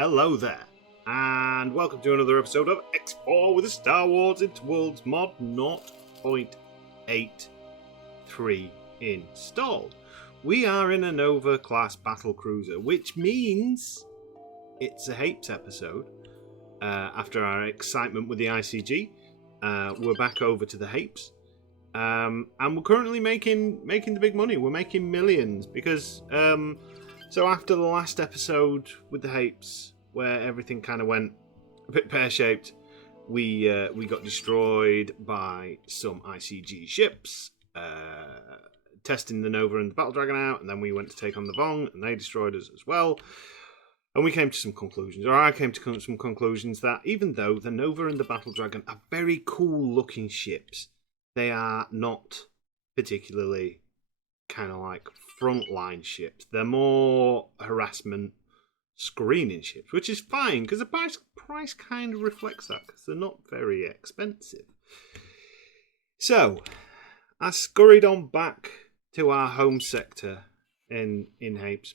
Hello there, and welcome to another episode of X4 with the Star Wars Interworlds mod 0.83 installed. We are in a Nova class battle cruiser, which means it's a Hapes episode. After our excitement with the ICG, we're back over to the Hapes, and we're currently making the big money. We're making millions because so after the last episode with the Hapes, where everything kind of went a bit pear-shaped, we got destroyed by some ICG ships, testing the Nova and the Battle Dragon out, and then we went to take on the Vong, and they destroyed us as well. And we came to some conclusions, or I came to some conclusions that even though the Nova and the Battle Dragon are very cool-looking ships, they are not particularly kind of like frontline ships. They're more harassment screening ships, which is fine because the price kind of reflects that because they're not very expensive. So I scurried on back to our home sector in Hapes.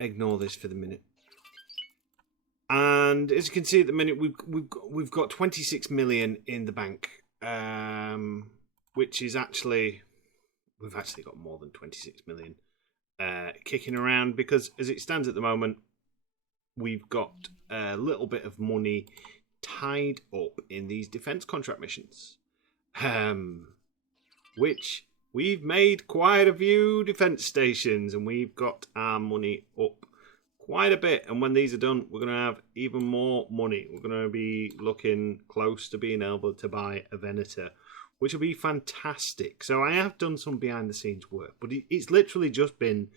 Ignore this for the minute. And as you can see at the minute, we've got 26 million in the bank, which is actually we've actually got more than 26 million kicking around, because as it stands at the moment, we've got a little bit of money tied up in these defense contract missions, which we've made quite a few defense stations, and we've got our money up quite a bit. And when these are done, we're going to have even more money. We're going to be looking close to being able to buy a Venator, which will be fantastic. So I have done some behind the scenes work, but it's literally just been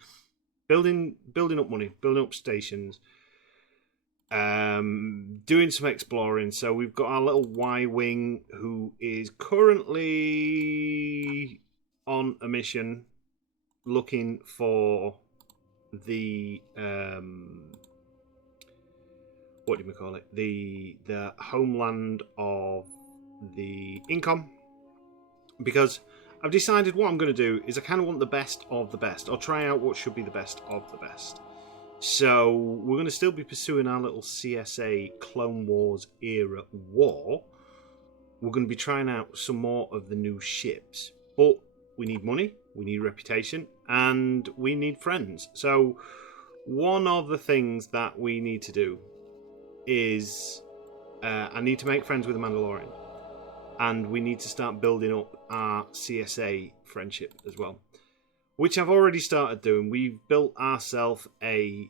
building up money, building up stations, doing some exploring. So we've got our little Y-Wing, who is currently on a mission looking for the what do we call it? The homeland of the Incom, because I've decided what I'm going to do is I kind of want the best of the best. I'll try out what should be the best of the best. So we're going to still be pursuing our little CSA Clone Wars era war. We're going to be trying out some more of the new ships, but we need money, we need reputation, and we need friends. So one of the things that we need to do is I need to make friends with the Mandalorian, and we need to start building up our CSA friendship as well, which I've already started doing. We've built ourselves a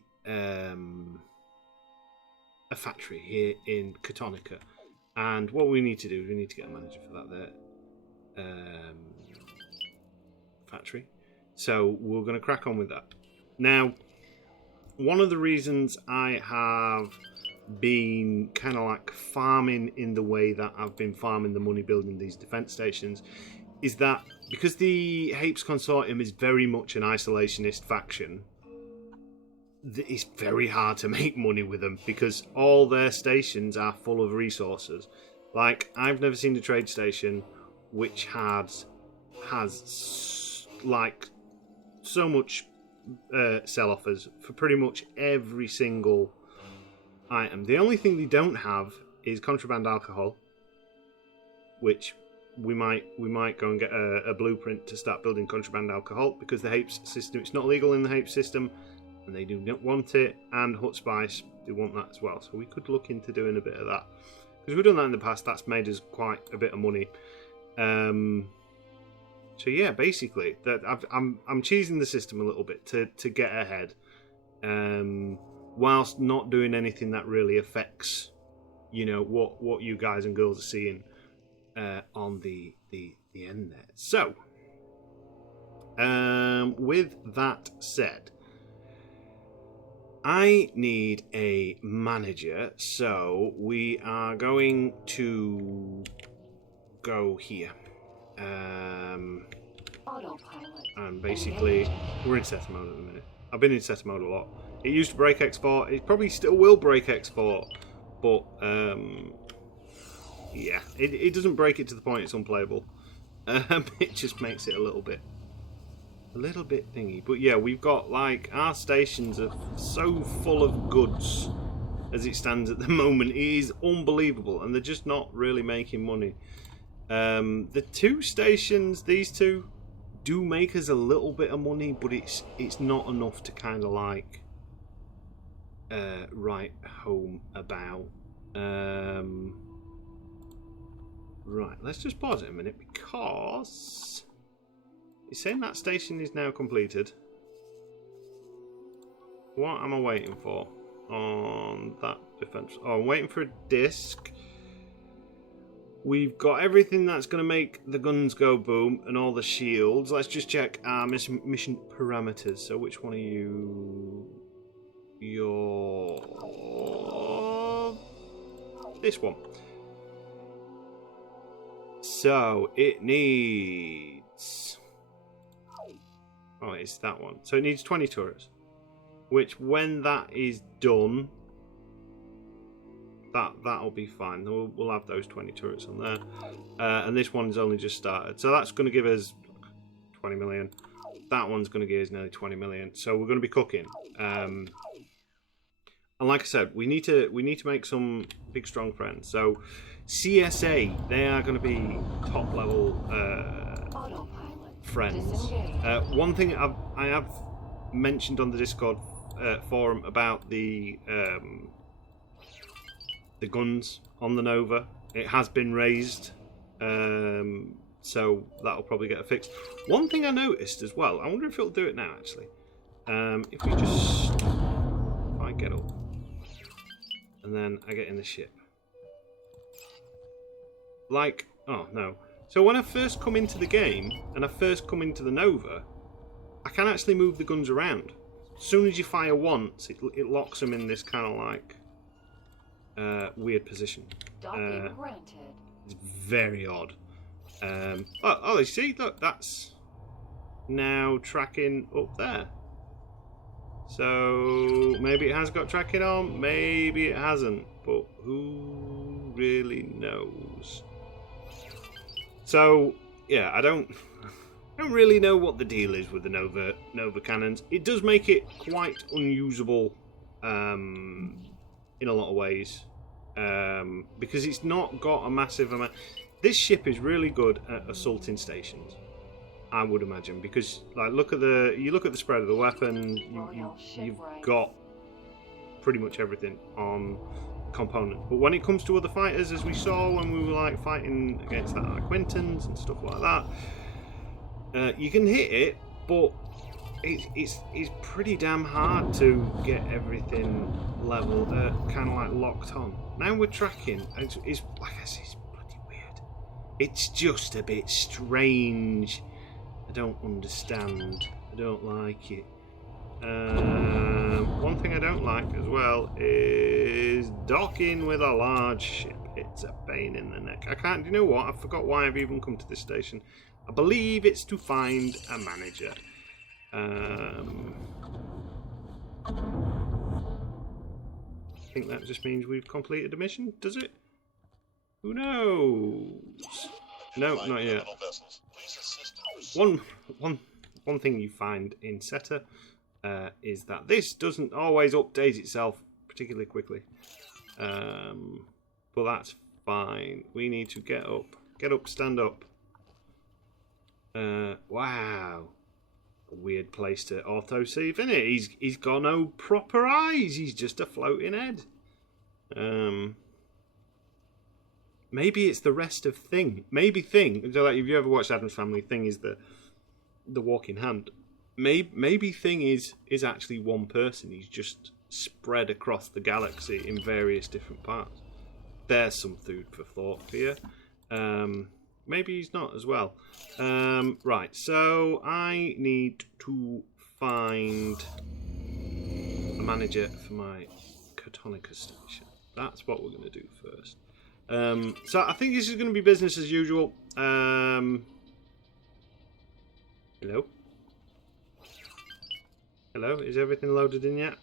factory here in Kotonica, and what we need to do is we need to get a manager for that there. Factory. So we're going to crack on with that. Now, one of the reasons I have been kind of like farming in the way that I've been farming the money building these defense stations is that because the Hapes Consortium is very much an isolationist faction, it's very hard to make money with them because all their stations are full of resources. Like, I've never seen a trade station which has like so much sell offers for pretty much every single item. The only thing they don't have is contraband alcohol, which we might go and get a blueprint to start building contraband alcohol, because the Hapes system, it's not legal in the Hapes system, and they do not want it. And hut spice, they want that as well. So we could look into doing a bit of that, because we've done that in the past. That's made us quite a bit of money. So yeah, basically, that I'm cheesing the system a little bit to get ahead, whilst not doing anything that really affects, what you guys and girls are seeing on the end there. So, with that said, I need a manager. So we are going to go here. And basically, we're in Setter mode at the minute. I've been in Setter mode a lot. It used to break X4. It probably still will break X4, but yeah, it doesn't break it to the point it's unplayable. It just makes it a little bit a little bit thingy. But yeah, we've got like our stations are so full of goods as it stands at the moment. It is unbelievable, and they're just not really making money. The two stations, these two, do make us a little bit of money, but it's not enough to kind of like write home about. Right, let's just pause it a minute because it's saying that station is now completed. What am I waiting for on that defense? Oh, I'm waiting for a disc. We've got everything that's going to make the guns go boom and all the shields. Let's just check our mission parameters. So which one are you? You're this one. So it needs... Oh, it's that one. So it needs 20 turrets. Which, when that is done, that'll be fine. We'll have those 20 turrets on there. And this one's only just started. So that's going to give us 20 million. That one's going to give us nearly 20 million. So we're going to be cooking. And like I said, we need to make some big strong friends. So CSA, they are going to be top level friends. One thing I have mentioned on the Discord forum about the guns on the Nova, it has been raised, so that'll probably get a fix. One thing I noticed as well, I wonder if it'll do it now actually. If we just, if I get up and then I get in the ship, like, oh no. So when I first come into the game and I first come into the Nova, I can actually move the guns around. As soon as you fire once, it locks them in this kind of like weird position. It's very odd. Oh, you see, look, that's now tracking up there. So maybe it has got tracking on, maybe it hasn't, but who really knows? So yeah, I don't really know what the deal is with the Nova cannons. It does make it quite unusable in a lot of ways, because it's not got a massive amount. This ship is really good at assaulting stations, I would imagine, because like look at the spread of the weapon. You've got pretty much everything on components. But when it comes to other fighters, as we saw when we were like fighting against that like Quintons and stuff like that, you can hit it, but it's pretty damn hard to get everything level, kind of like locked on. Now we're tracking. It's like I say, it's bloody weird. It's just a bit strange. I don't understand. I don't like it. One thing I don't like as well is docking with a large ship. It's a pain in the neck. I can't. You know what? I forgot why I've even come to this station. I believe it's to find a manager. I think that just means we've completed the mission. Does it? Who knows? No, not yet. One thing you find in SETA is that this doesn't always update itself particularly quickly, but that's fine. We need to get up, stand up. Wow, a weird place to auto-save, isn't it? He's got no proper eyes. He's just a floating head. Maybe it's the rest of Thing. Maybe Thing. So like, if you ever watched Addams Family, Thing is the walking hand. Maybe Thing is actually one person. He's just spread across the galaxy in various different parts. There's some food for thought here. Maybe he's not as well. Right, so I need to find a manager for my Cartonica station. That's what we're going to do first. So I think this is going to be business as usual. Hello? Hello? Is everything loaded in yet?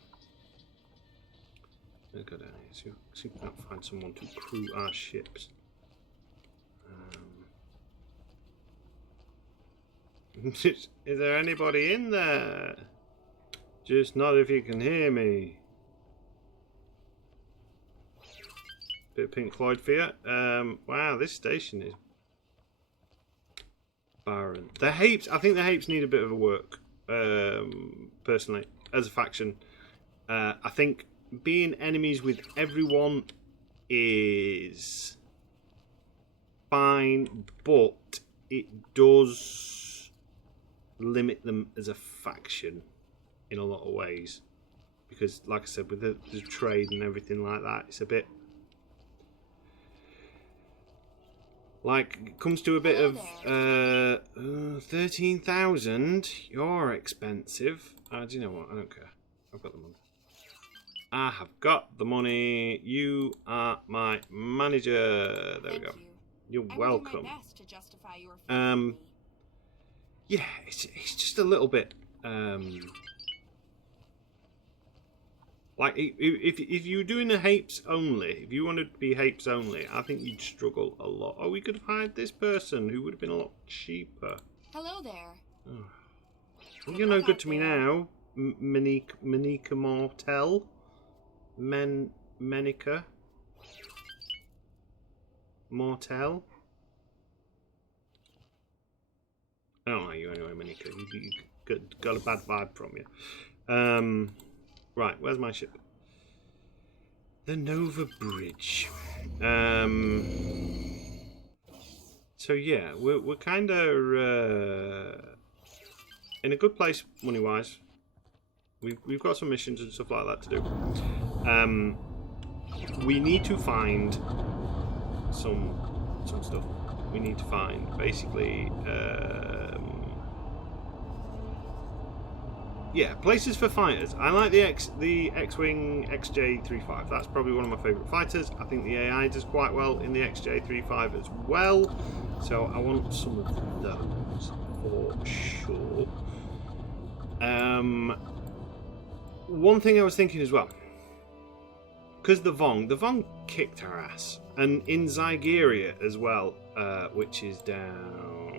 I'll go down here. See if we can find someone to crew our ships. Is there anybody in there? Just not if you can hear me. Bit of Pink Floyd for you. Wow, this station is barren. The Hapes, I think the Hapes need a bit of a work. Personally, as a faction, I think being enemies with everyone is fine, but it does limit them as a faction in a lot of ways. Because, like I said, with the trade and everything like that, it's a bit like it comes to a bit of 13,000. You're expensive. Do you know what? I don't care. I've got the money. I have got the money. You are my manager. There we go. You're welcome. Yeah, it's just a little bit like if you were doing the Hapes only, if you wanted to be Hapes only, I think you'd struggle a lot. Oh, we could have hired this person who would have been a lot cheaper. Hello there. Oh. You're no good to me now, Menika Mortel. Menika Mortel. I don't like you anyway, Menika. You got a bad vibe from you. Right, where's my ship? The Nova Bridge. So yeah, we're kind of in a good place money-wise. We've got some missions and stuff like that to do. We need to find some stuff. We need to find basically yeah, places for fighters. I like the X-Wing XJ35. That's probably one of my favourite fighters. I think the AI does quite well in the XJ35 as well. So I want some of those for sure. One thing I was thinking as well, because the Vong kicked our ass, and in Zygeria as well, which is down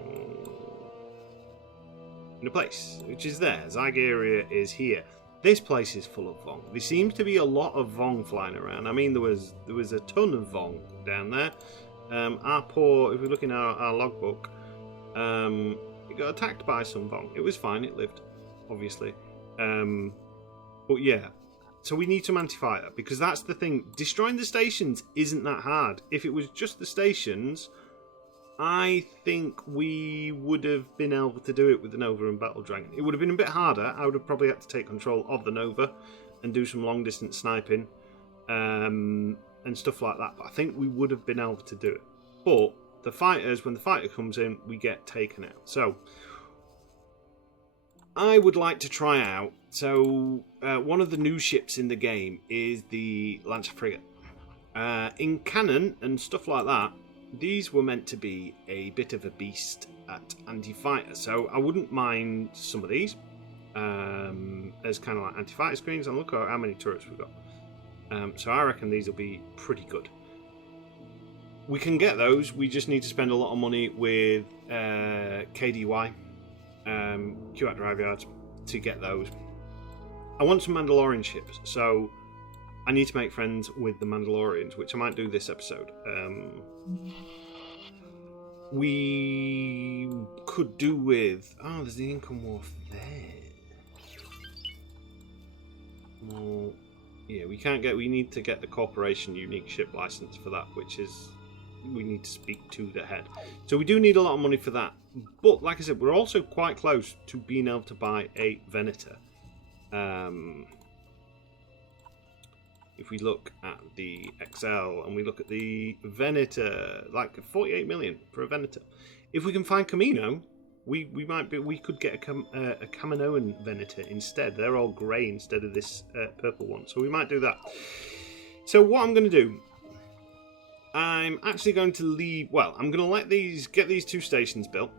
in a place which is there. Zygeria is here. This place is full of Vong. There seems to be a lot of Vong flying around. I mean, there was a ton of Vong down there. Our poor, if we look in our logbook, it got attacked by some Vong. It was fine. It lived, obviously. But yeah, so we need some anti-fighter, because that's the thing. Destroying the stations isn't that hard. If it was just the stations, I think we would have been able to do it with the Nova and Battle Dragon. It would have been a bit harder. I would have probably had to take control of the Nova and do some long distance sniping and stuff like that. But I think we would have been able to do it. But the fighters, when the fighter comes in, we get taken out. So I would like to try out. So one of the new ships in the game is the Lancer Frigate. In canon and stuff like that, these were meant to be a bit of a beast at anti-fighter, so I wouldn't mind some of these as kind of like anti-fighter screens. And look at how many turrets we've got. So I reckon these will be pretty good. We can get those. We just need to spend a lot of money with KDY, Q-Act Drive Yards, to get those. I want some Mandalorian ships, so I need to make friends with the Mandalorians, which I might do this episode. We could do with... Oh, there's the Income Wharf there. Well, yeah, we can't get... We need to get the Corporation Unique Ship License for that, which is... We need to speak to the head. So we do need a lot of money for that. But, like I said, we're also quite close to being able to buy a Venator. If we look at the XL and we look at the Venator, like 48 million for a Venator. If we can find Camino, we could get a Kaminoan Venator instead. They're all grey instead of this purple one, so we might do that. So what I'm going to do, I'm actually going to leave. Well, I'm going to get these two stations built.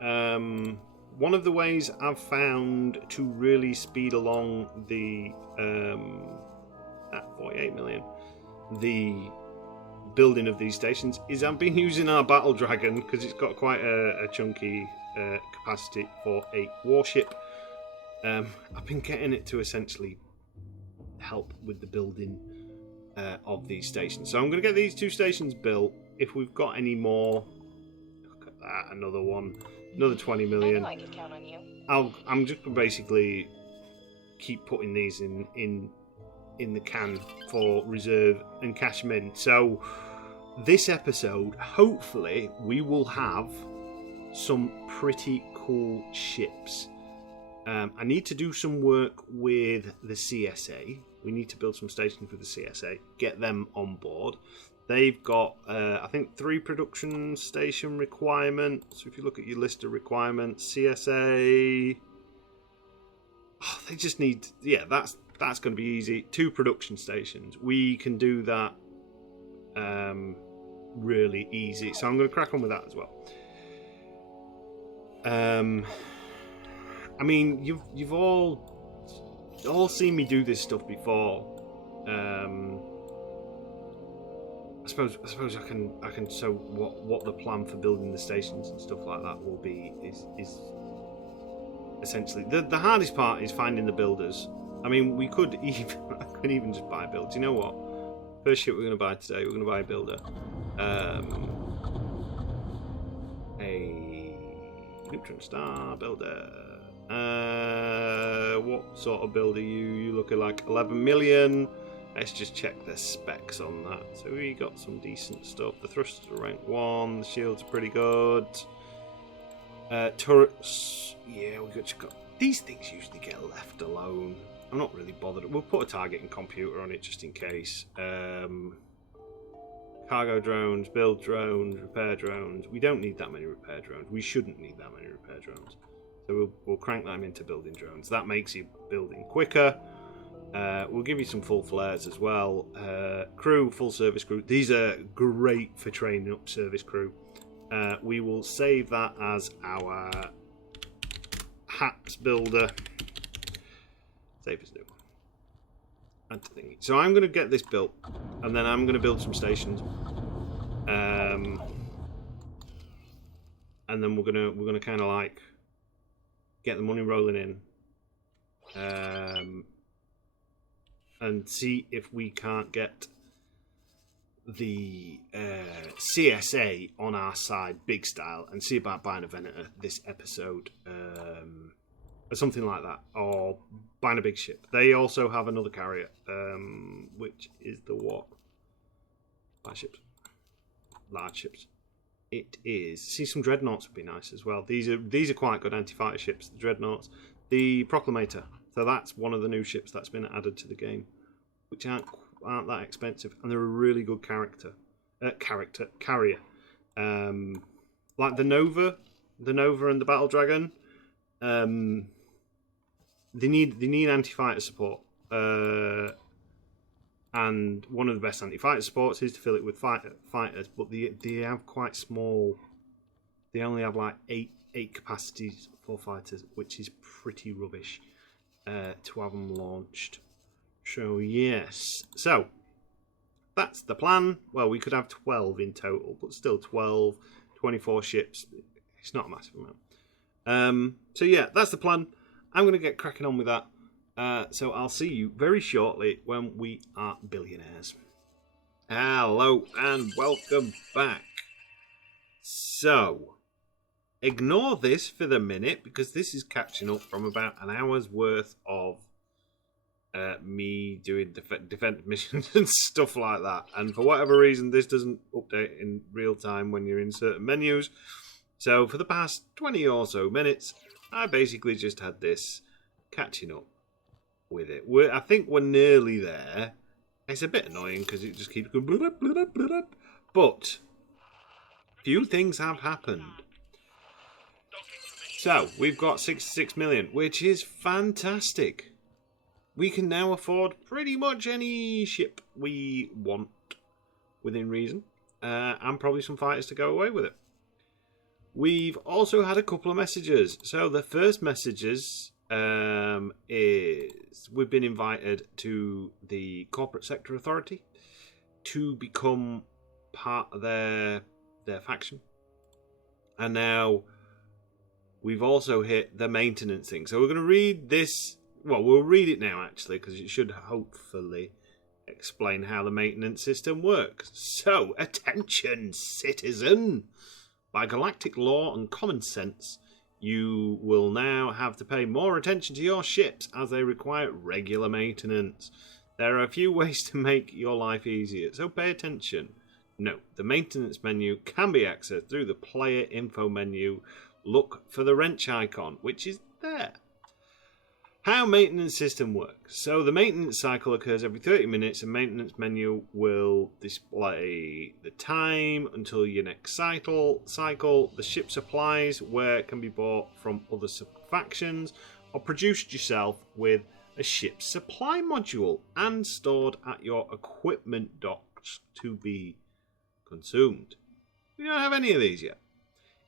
One of the ways I've found to really speed along the at 48 million, the building of these stations is I've been using our battle dragon because it's got quite a chunky capacity for a warship. I've been getting it to essentially help with the building of these stations. So I'm going to get these 2 stations built. If we've got any more, look at that, another one, another 20 million. I know I could count on you. I'm just going to basically keep putting these in the can for reserve and cash them in. So this episode, hopefully, we will have some pretty cool ships. I need to do some work with the CSA. We need to build some stations for the CSA, get them on board. They've got, I think, 3 production station requirements. So if you look at your list of requirements, CSA, they just need, that's going to be easy. 2 production stations. We can do that really easy. So I'm going to crack on with that as well. I mean, you've all seen me do this stuff before. I suppose I can. So what the plan for building the stations and stuff like that will be is essentially the hardest part is finding the builders. I mean, we could even just buy builds. You know what? First ship we're going to buy today, we're going to buy a builder. A neutron star builder. What sort of builder you looking like? 11 million. Let's just check the specs on that. So we got some decent stuff. The thrusters are rank 1. The shields are pretty good. Turrets. Yeah, we got. These things usually get left alone. I'm not really bothered. We'll put a targeting computer on it just in case. Cargo drones, build drones, repair drones. We don't need that many repair drones. We shouldn't need that many repair drones. So we'll crank them into building drones. That makes you building quicker. We'll give you some full flares as well. Crew, full service crew. These are great for training up service crew. We will save that as our Hapes builder. Save as new. Add to thingy. So I'm going to get this built, and then I'm going to build some stations. And then we're gonna kind of like get the money rolling in. And see if we can't get the CSA on our side, big style, and see about buying a Venator this episode, or something like that, or buying a big ship. They also have another carrier, which is the what? Large ships. Large ships. It is. See, some dreadnoughts would be nice as well. These are quite good anti-fighter ships. The dreadnoughts, the Proclamator. So that's one of the new ships that's been added to the game, which aren't that expensive, and they're a really good carrier. Like the Nova and the Battle Dragon. They need anti-fighter support, and one of the best anti-fighter supports is to fill it with fighters. But they have quite small. They only have like eight capacities for fighters, which is pretty rubbish. To have them launched. So yes, so that's the plan. Well, we could have 12 in total, but still 12, 24 ships. It's not a massive amount. So yeah, that's the plan. I'm going to get cracking on with that. So I'll see you very shortly when we are billionaires. Hello and welcome back. So, ignore this for the minute because this is catching up from about an hour's worth of me doing defense missions and stuff like that. And for whatever reason, this doesn't update in real time when you're in certain menus. So for the past 20 or so minutes, I basically just had this catching up with it. I think we're nearly there. It's a bit annoying because it just keeps going. Blah, blah, blah, blah, blah. But few things have happened. So we've got 66 million, which is fantastic. We can now afford pretty much any ship we want within reason, and probably some fighters to go away with it. We've also had a couple of messages. So the first messages is we've been invited to the Corporate Sector Authority to become part of their faction. And now we've also hit the maintenance thing. So we're going to read this. Well, we'll read it now, actually, because it should hopefully explain how the maintenance system works. So, attention, citizen! By galactic law and common sense, you will now have to pay more attention to your ships as they require regular maintenance. There are a few ways to make your life easier, so pay attention. Note, the maintenance menu can be accessed through the player info menu. Look for the wrench icon, which is there. How maintenance system works. So the maintenance cycle occurs every 30 minutes. A maintenance menu will display the time until your next cycle, the ship supplies, where it can be bought from other factions, or produced yourself with a ship supply module and stored at your equipment docks to be consumed. We don't have any of these yet.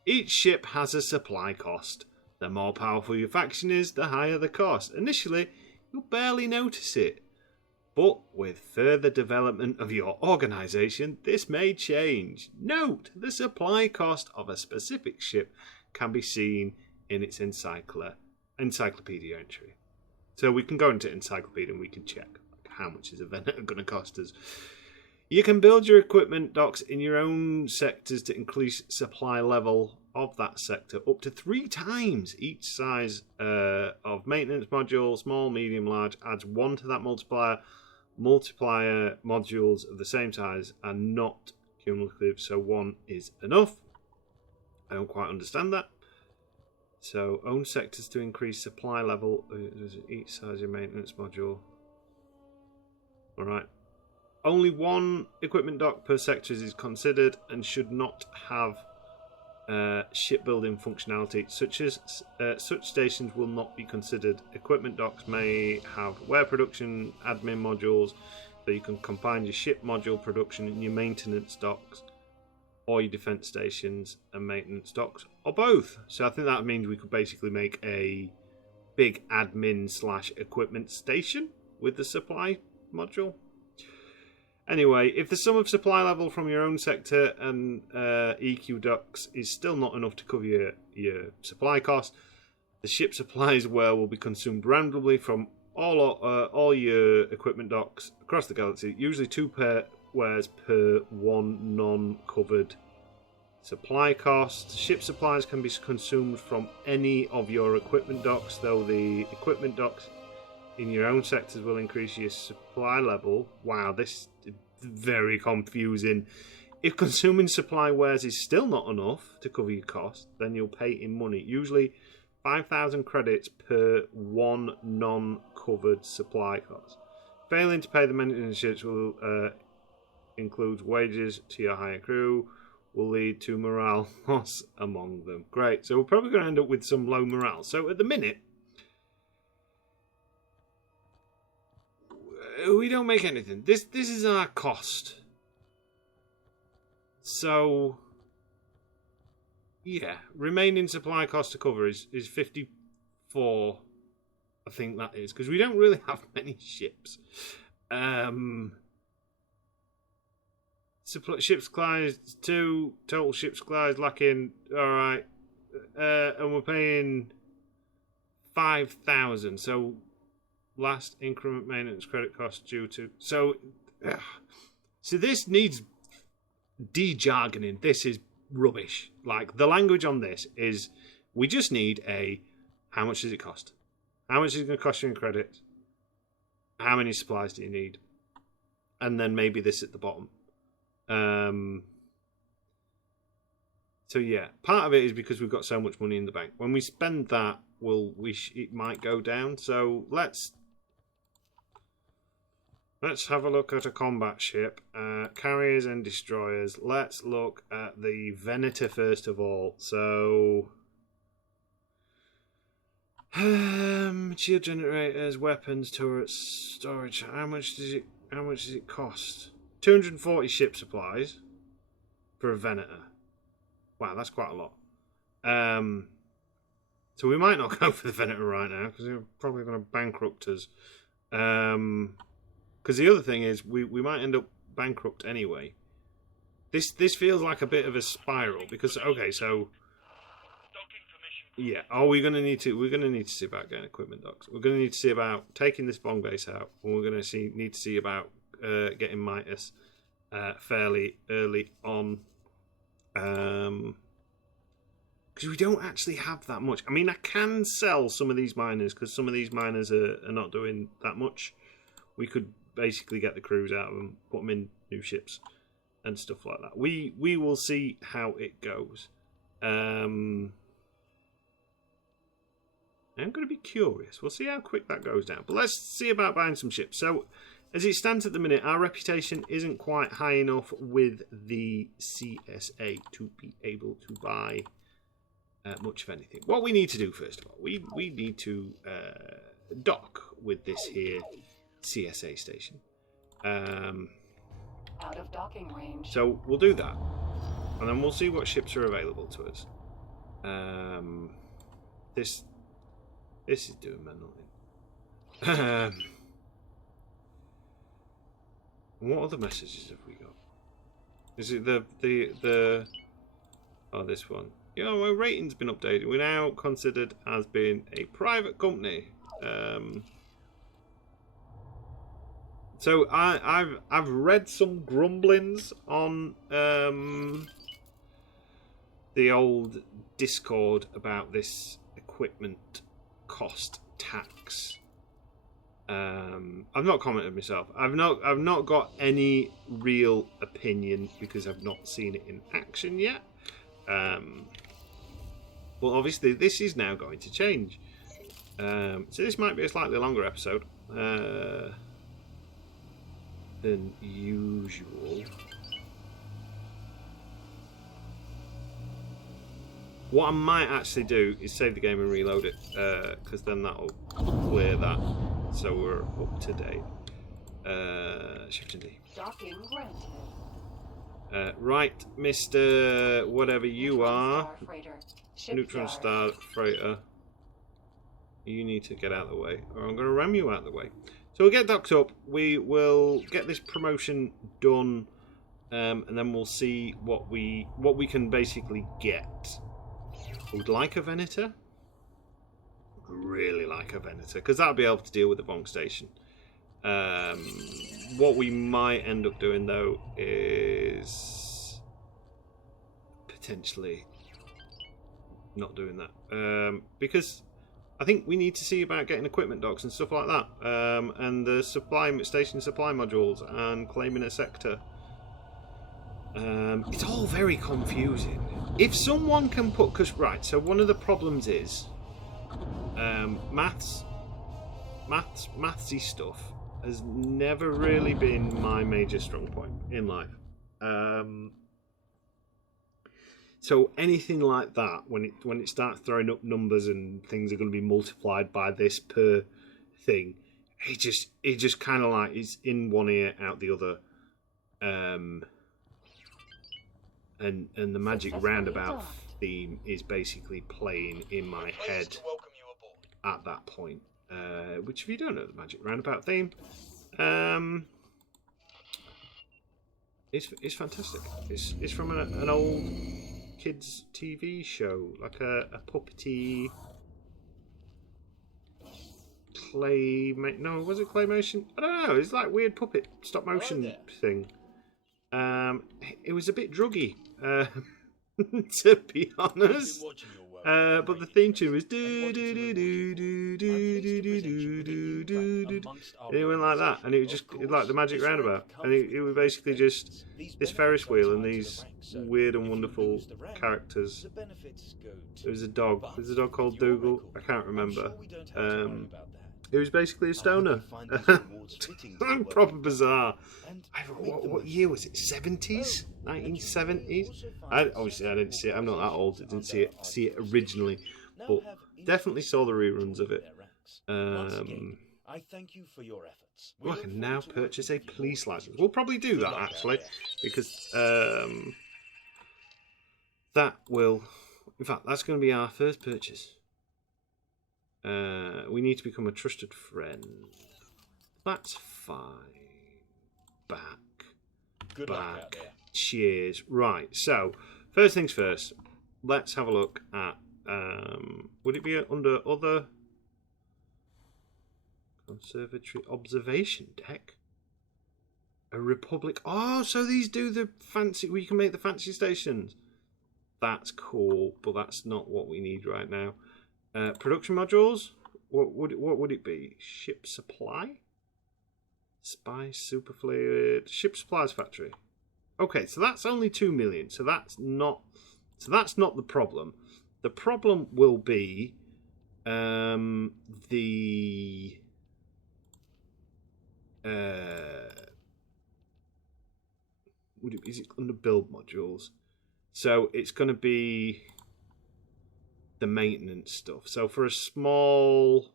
Each ship has a supply cost. The more powerful your faction is, the higher the cost. Initially, you'll barely notice it. But with further development of your organisation, this may change. Note, the supply cost of a specific ship can be seen in its encyclopedia entry. So we can go into encyclopedia and we can check how much is a Venator going to cost us. You can build your equipment docks in your own sectors to increase supply level of that sector up to 3 times each size of maintenance module. Small, medium, large adds 1 to that multiplier. Multiplier modules of the same size are not cumulative, so 1 is enough. I don't quite understand that. So own sectors to increase supply level each size of maintenance module. Alright. Only 1 equipment dock per sector is considered and should not have shipbuilding functionality. Such stations will not be considered. Equipment docks may have ware production admin modules, so you can combine your ship module production and your maintenance docks, or your defense stations and maintenance docks, or both. So I think that means we could basically make a big admin / equipment station with the supply module. Anyway, if the sum of supply level from your own sector and EQ docks is still not enough to cover your supply cost, the ship supplies will be consumed randomly from all your equipment docks across the galaxy. Usually 2 wares per 1 non-covered supply cost. Ship supplies can be consumed from any of your equipment docks, though the equipment docks in your own sectors will increase your supply level. Wow, this is very confusing. If consuming supply wares is still not enough to cover your cost, then you'll pay in money. Usually 5,000 credits per 1 non-covered supply cost. Failing to pay the maintenance ships will include wages to your hire crew, will lead to morale loss among them. Great, so we're probably going to end up with some low morale. So at the minute, we don't make anything. This is our cost. So yeah, remaining supply cost to cover is 54. I think that is, because we don't really have many ships. Ship supplies 2, total ship supplies lacking. Alright. And we're paying 5,000. So last increment maintenance credit cost due to. So this needs de-jargoning. This is rubbish. Like, the language on this is, we just need how much does it cost? How much is it going to cost you in credits? How many supplies do you need? And then maybe this at the bottom. So yeah, part of it is because we've got so much money in the bank. When we spend that, it might go down. So let's have a look at a combat ship. Carriers and destroyers. Let's look at the Venator first of all. So shield generators, weapons, turrets, storage. How much does it cost? 240 ship supplies for a Venator. Wow, that's quite a lot. So we might not go for the Venator right now because they're probably going to bankrupt us. Because the other thing is we might end up bankrupt anyway. This feels like a bit of a spiral because okay, so yeah, we're gonna need to see about getting equipment docks. We're gonna need to see about taking this bomb base out, and we're gonna need to see about getting Midas fairly early on, because we don't actually have that much. I mean, I can sell some of these miners because some of these miners are not doing that much. We could basically get the crews out of them, put them in new ships and stuff like that. We will see how it goes. I'm going to be curious. We'll see how quick that goes down. But let's see about buying some ships. So, as it stands at the minute, our reputation isn't quite high enough with the CSA to be able to buy much of anything. What we need to do, first of all, we need to dock with this here CSA station. Out of docking range. So, we'll do that. And then we'll see what ships are available to us. This is doing my nothing. What other messages have we got? Is it the oh, this one? Yeah, my rating's been updated. We're now considered as being a private company. So I've read some grumblings on the old Discord about this equipment cost tax. I've not commented myself. I've not got any real opinion because I've not seen it in action yet. But obviously this is now going to change. So this might be a slightly longer episode than usual. What I might actually do is save the game and reload it, because then that'll clear that, so we're up to date. Shift and D. Docking granted. Right, Mr. Whatever you are, Neutron Star Freighter, you need to get out of the way, or I'm going to ram you out of the way. So we'll get docked up, we will get this promotion done, and then we'll see what we can basically get. I would like a Venator. Really like a Venator, because that'll be able to deal with the bonk station. What we might end up doing though is potentially not doing that, because I think we need to see about getting equipment docks and stuff like that, and the station supply modules and claiming a sector. It's all very confusing. If someone can put, because right, so one of the problems is mathsy stuff has never really been my major strong point in life. So anything like that, when it starts throwing up numbers and things are going to be multiplied by this per thing, it just kind of like is in one ear out the other. And the magic roundabout theme is basically playing in my head at that point. Which, if you don't know the magic roundabout theme, it's fantastic. It's from an old kids TV show, like a puppety no, was it claymation? I don't know. It's like weird puppet stop motion thing. It was a bit druggy, to be honest. But the theme tune was do do do do do do do do do do do, and it went like that, and it was just like the magic roundabout, and it was basically just this Ferris wheel and these weird and wonderful characters. There was a dog. There's a dog called Dougal. I can't remember. It was basically a stoner. Proper bizarre. What year was it? 70s? 1970s? Obviously, I didn't see it. I'm not that old. I didn't see it originally, but definitely saw the reruns of it. I thank you for your efforts. I can now purchase a police license. We'll probably do that actually, because that will. In fact, that's going to be our first purchase. We need to become a trusted friend. That's fine. Back. Cheers. Right, so first things first, let's have a look at would it be under other conservatory observation deck? A republic. Oh, so these do the fancy, we can make the fancy stations. That's cool, but that's not what we need right now. Production modules, what would it be? Ship supply, spice, superfluid, ship supplies factory. Okay, so that's only 2 million. So that's not the problem. The problem will be is it under build modules? So it's going to be the maintenance stuff. So for a small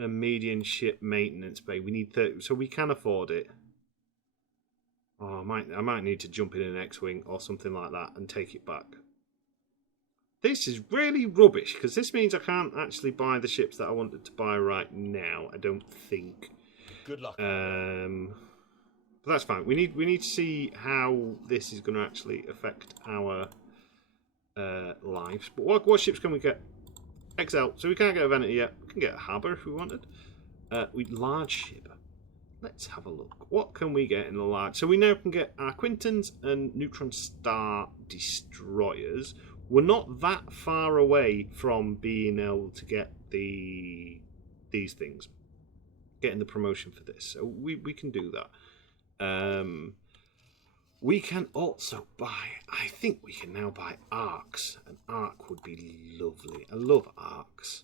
and medium ship maintenance bay, we need 30. So we can afford it. Oh, I might need to jump in an X-wing or something like that and take it back. This is really rubbish because this means I can't actually buy the ships that I wanted to buy right now. I don't think. Good luck. But that's fine. We need to see how this is going to actually affect our lives. But what ships can we get? XL. So we can't get a Venator yet. We can get a Harbour if we wanted. Large ship. Let's have a look. What can we get in the large? So we now can get our Quintons and Neutron Star destroyers. We're not that far away from being able to get these things. Getting the promotion for this. So we can do that. We can also buy, I think we can now buy arcs. An arc would be lovely. I love arcs.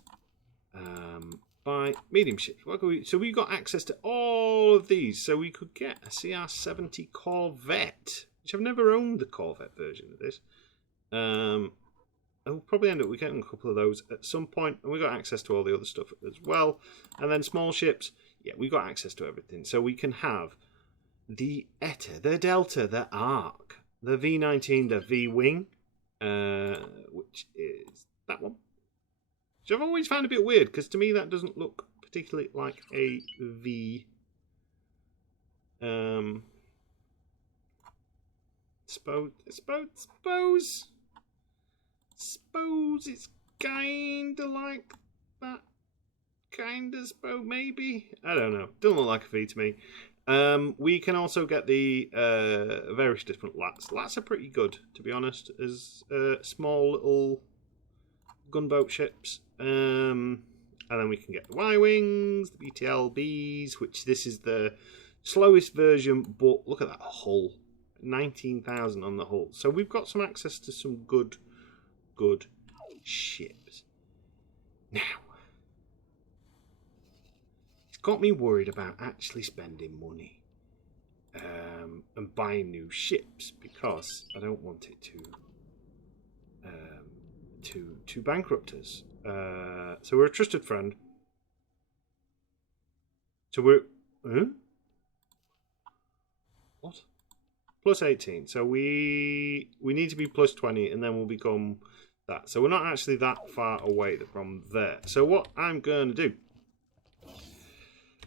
Buy medium ships. So we got access to all of these. So we could get a CR-70 Corvette, which I've never owned the Corvette version of this. I'll probably end up with getting a couple of those at some point. And we got access to all the other stuff as well. And then small ships. Yeah, we got access to everything. So we can have the Eta, the Delta, the Arc, the V19, the V-Wing, which is that one. Which I've always found a bit weird, because to me that doesn't look particularly like a V. Suppose it's kinda like that. Kinda, suppose, maybe? I don't know. Doesn't look like a V to me. We can also get the various different lats. Lats are pretty good, to be honest, as small little gunboat ships. And then we can get the Y-Wings, the BTLBs, which this is the slowest version, but look at that hull. 19,000 on the hull. So we've got some access to some good ships. Now, got me worried about actually spending money and buying new ships because I don't want it to bankrupt us. So we're a trusted friend. So we're what? Plus 18. So we need to be plus 20 and then we'll become that. So we're not actually that far away from there. So what I'm going to do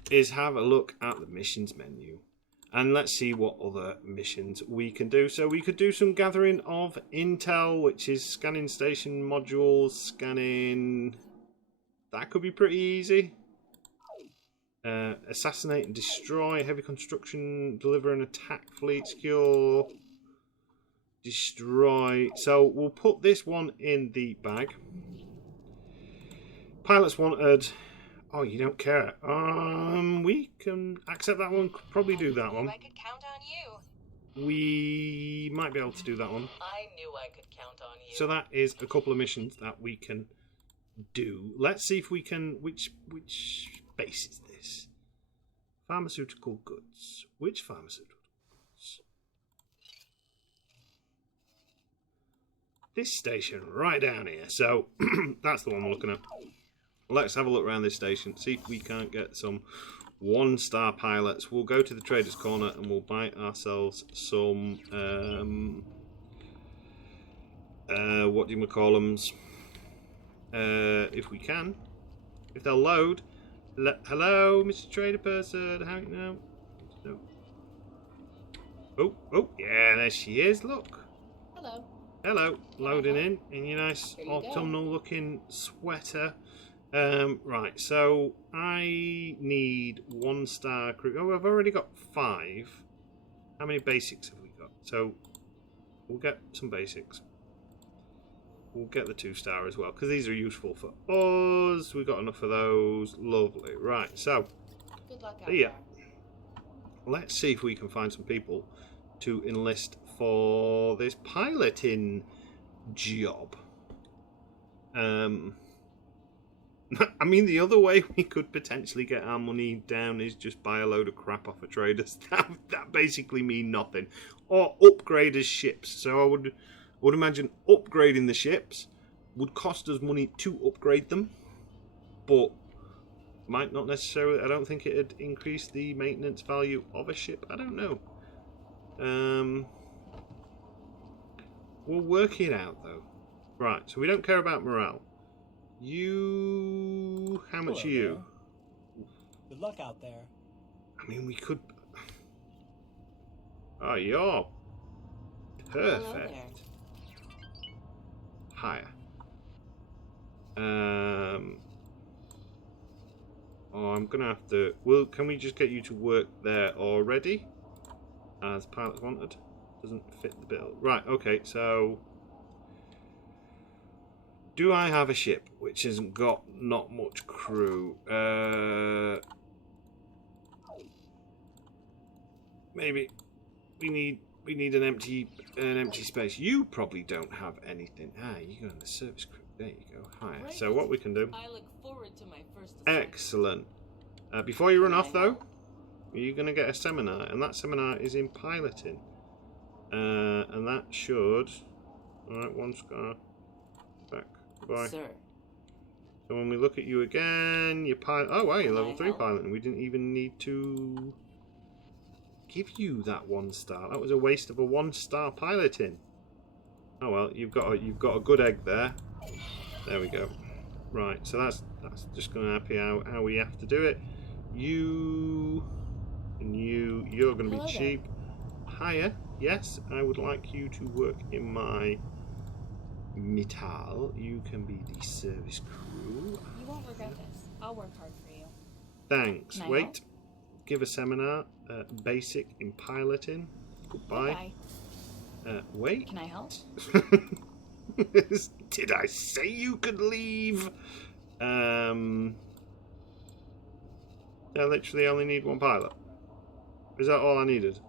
is have a look at the missions menu and let's see what other missions we can do. So we could do some gathering of intel, which is scanning station modules, scanning. That could be pretty easy. Assassinate and destroy, heavy construction, deliver an attack fleet, secure, destroy. So we'll put this one in the bag. Pilots wanted. Oh, you don't care. We can accept that one. Could probably do that one. I could count on you. We might be able to do that one. I knew I could count on you. So that is a couple of missions that we can do. Let's see if we can. Which base is this? Pharmaceutical goods. Which pharmaceutical goods? This station right down here. So that's the one we're looking at. Let's have a look around this station, see if we can't get some 1-star pilots. We'll go to the Traders Corner and we'll buy ourselves some, what do you call them? If we can. If they'll load. Hello, Mr. Trader Person, how you know? No. Oh, yeah, there she is. Look. Hello. Hello. Loading in your nice There you go. autumnal-looking sweater. Right, so I need 1-star crew. Oh, I've already got 5. How many basics have we got? So we'll get some basics. We'll get the 2-star as well, because these are useful for us. We've got enough of those. Lovely. Right, so Good luck out yeah. there. Let's see if we can find some people to enlist for this piloting job. I mean, the other way we could potentially get our money down is just buy a load of crap off of traders. That basically mean nothing. Or upgrade as ships. So I would imagine upgrading the ships would cost us money to upgrade them, but might not necessarily. I don't think it'd increase the maintenance value of a ship. I don't know. We'll work it out though. Right. So we don't care about morale. You... How much are you? Good luck out there. I mean, we could... Oh, you're... Perfect. Higher. Oh, I'm gonna have to... Well, can we just get you to work there already? As pilot wanted. Doesn't fit the bill. Right, okay, so... Do I have a ship which hasn't got not much crew? Maybe we need an empty space. You probably don't have anything. Ah, you go in the service crew. There you go. Hi. Great. So what we can do? I look forward to my first assignment. Excellent. Before you run off though, you're going to get a seminar, and that seminar is in piloting. And that should. All right, 1 star. Back. Goodbye. Sir. So when we look at you again, you pilot. Oh wow, you're Can level I 3 help? pilot, and we didn't even need to give you that 1 star. That was a waste of a 1-star piloting. Oh well, you've got a good egg there. There we go. Right, so that's just going to happy how we have to do it. You and you're going to be Hello there. cheap. Higher, yes. I would like you to work in my Mittal. You can be the service crew. You won't regret this. I'll work hard for you. Thanks. Can I Wait. help? Give a seminar. Basic in piloting. Goodbye. Wait. Can I help? Did I say you could leave? I literally only need 1 pilot. Is that all I needed?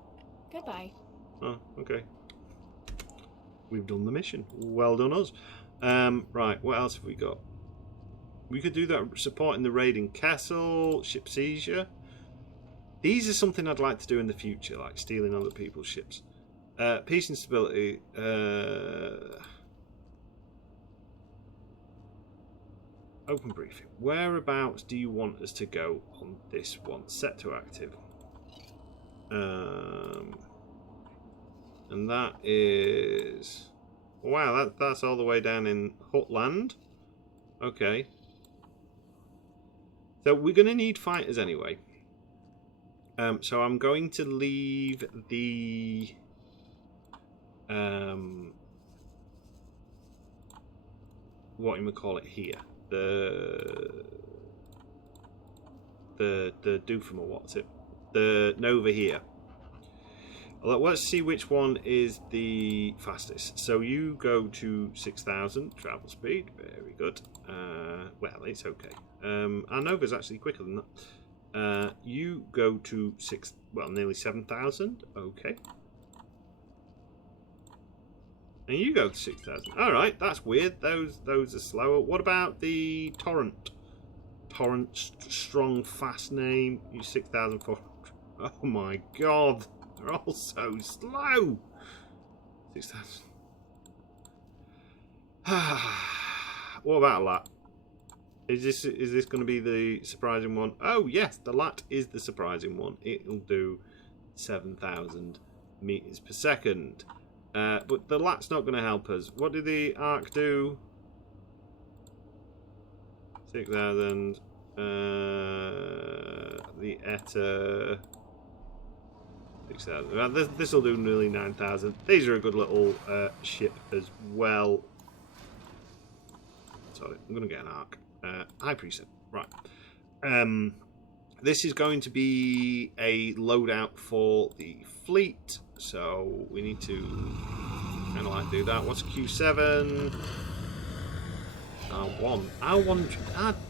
Goodbye. Oh, okay. We've done the mission. Well done us. Right, what else have we got? We could do that supporting the raiding Kessel, ship seizure. These are something I'd like to do in the future, like stealing other people's ships. Peace and stability. Open briefing. Whereabouts do you want us to go on this one? Set to active. And that is... Wow, that's all the way down in Hutland. Okay. So we're going to need fighters anyway. So I'm going to leave the... what you would call it here. The Doofum, or what's it? The Nova here. Let's see which one is the fastest. So you go to 6,000 travel speed. Very good. Well, it's okay. Our Nova's actually quicker than that. You go to nearly 7,000. Okay. And you go to 6,000. All right, that's weird. Those are slower. What about the Torrent? Torrent, strong, fast name. You 6,400. Oh my god. They're all so slow. 6,000. What about a lat? Is this going to be the surprising one? Oh yes, the lat is the surprising one. It'll do 7,000 meters per second. But the lat's not going to help us. What did the arc do? 6,000. The Etta. 6,000. This will do nearly 9,000. These are a good little ship as well. Sorry, I'm going to get an arc. High preset. Right. This is going to be a loadout for the fleet. So we need to kind of like do that. What's Q7? R1.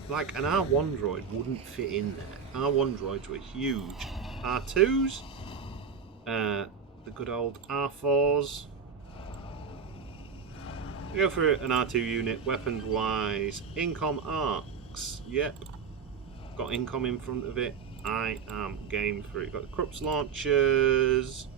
Like an R1 droid wouldn't fit in there. R1 droids were huge. R2s? The good old R4s. We go for an R2 unit, weapons wise. Incom arcs. Yep. Got incom in front of it. I am game for it. Got the Krups launchers.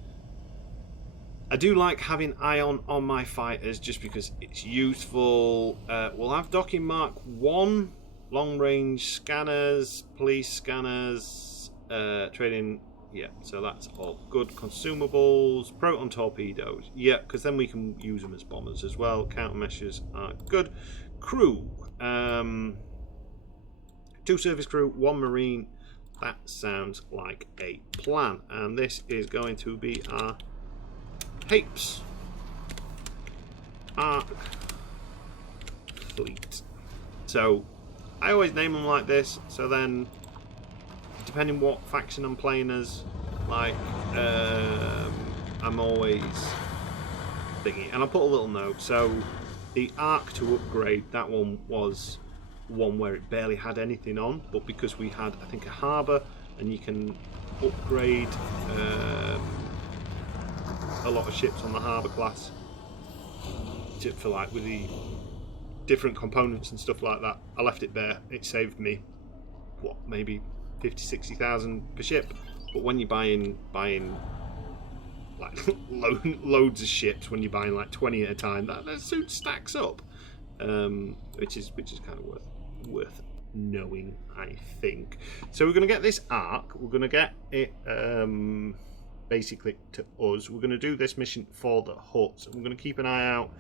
I do like having ion on my fighters just because it's useful. We'll have docking Mark 1, long range scanners, police scanners, trading. Yeah, so that's all good. Consumables, proton torpedoes. Yeah, because then we can use them as bombers as well. Countermeasures are good. Crew. 2 service crew, 1 marine. That sounds like a plan. And this is going to be our Hapes Arc fleet. So I always name them like this, so then depending what faction I'm playing as, like I'm always thinking, and I'll put a little note. So the arc to upgrade, that one was one where it barely had anything on, but because we had, I think, a harbour, and you can upgrade a lot of ships on the harbour class for like with the different components and stuff like that. I left it bare. It saved me what, maybe 50,000-60,000 per ship. But when you're buying like loads of ships, when you're buying like 20 at a time, that soon stacks up, which is kind of worth knowing, I think. So we're going to get this arc. We're going to get it basically to us. We're going to do this mission for the huts, and we're going to keep an eye out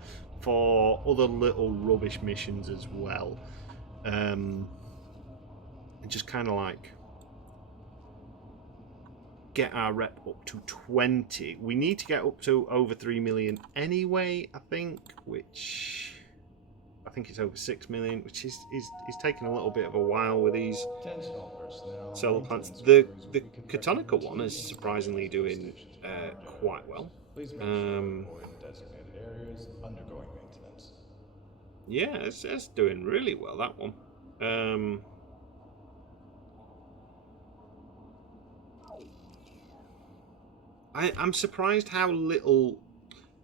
for other little rubbish missions as well, and just kind of like get our rep up to 20. We need to get up to over 3 million anyway, I think, which I think it's over 6 million, which is taking a little bit of a while with these solar plants. The Catonica one is surprisingly doing quite well. Yeah, it's doing really well, that one. I'm surprised how little,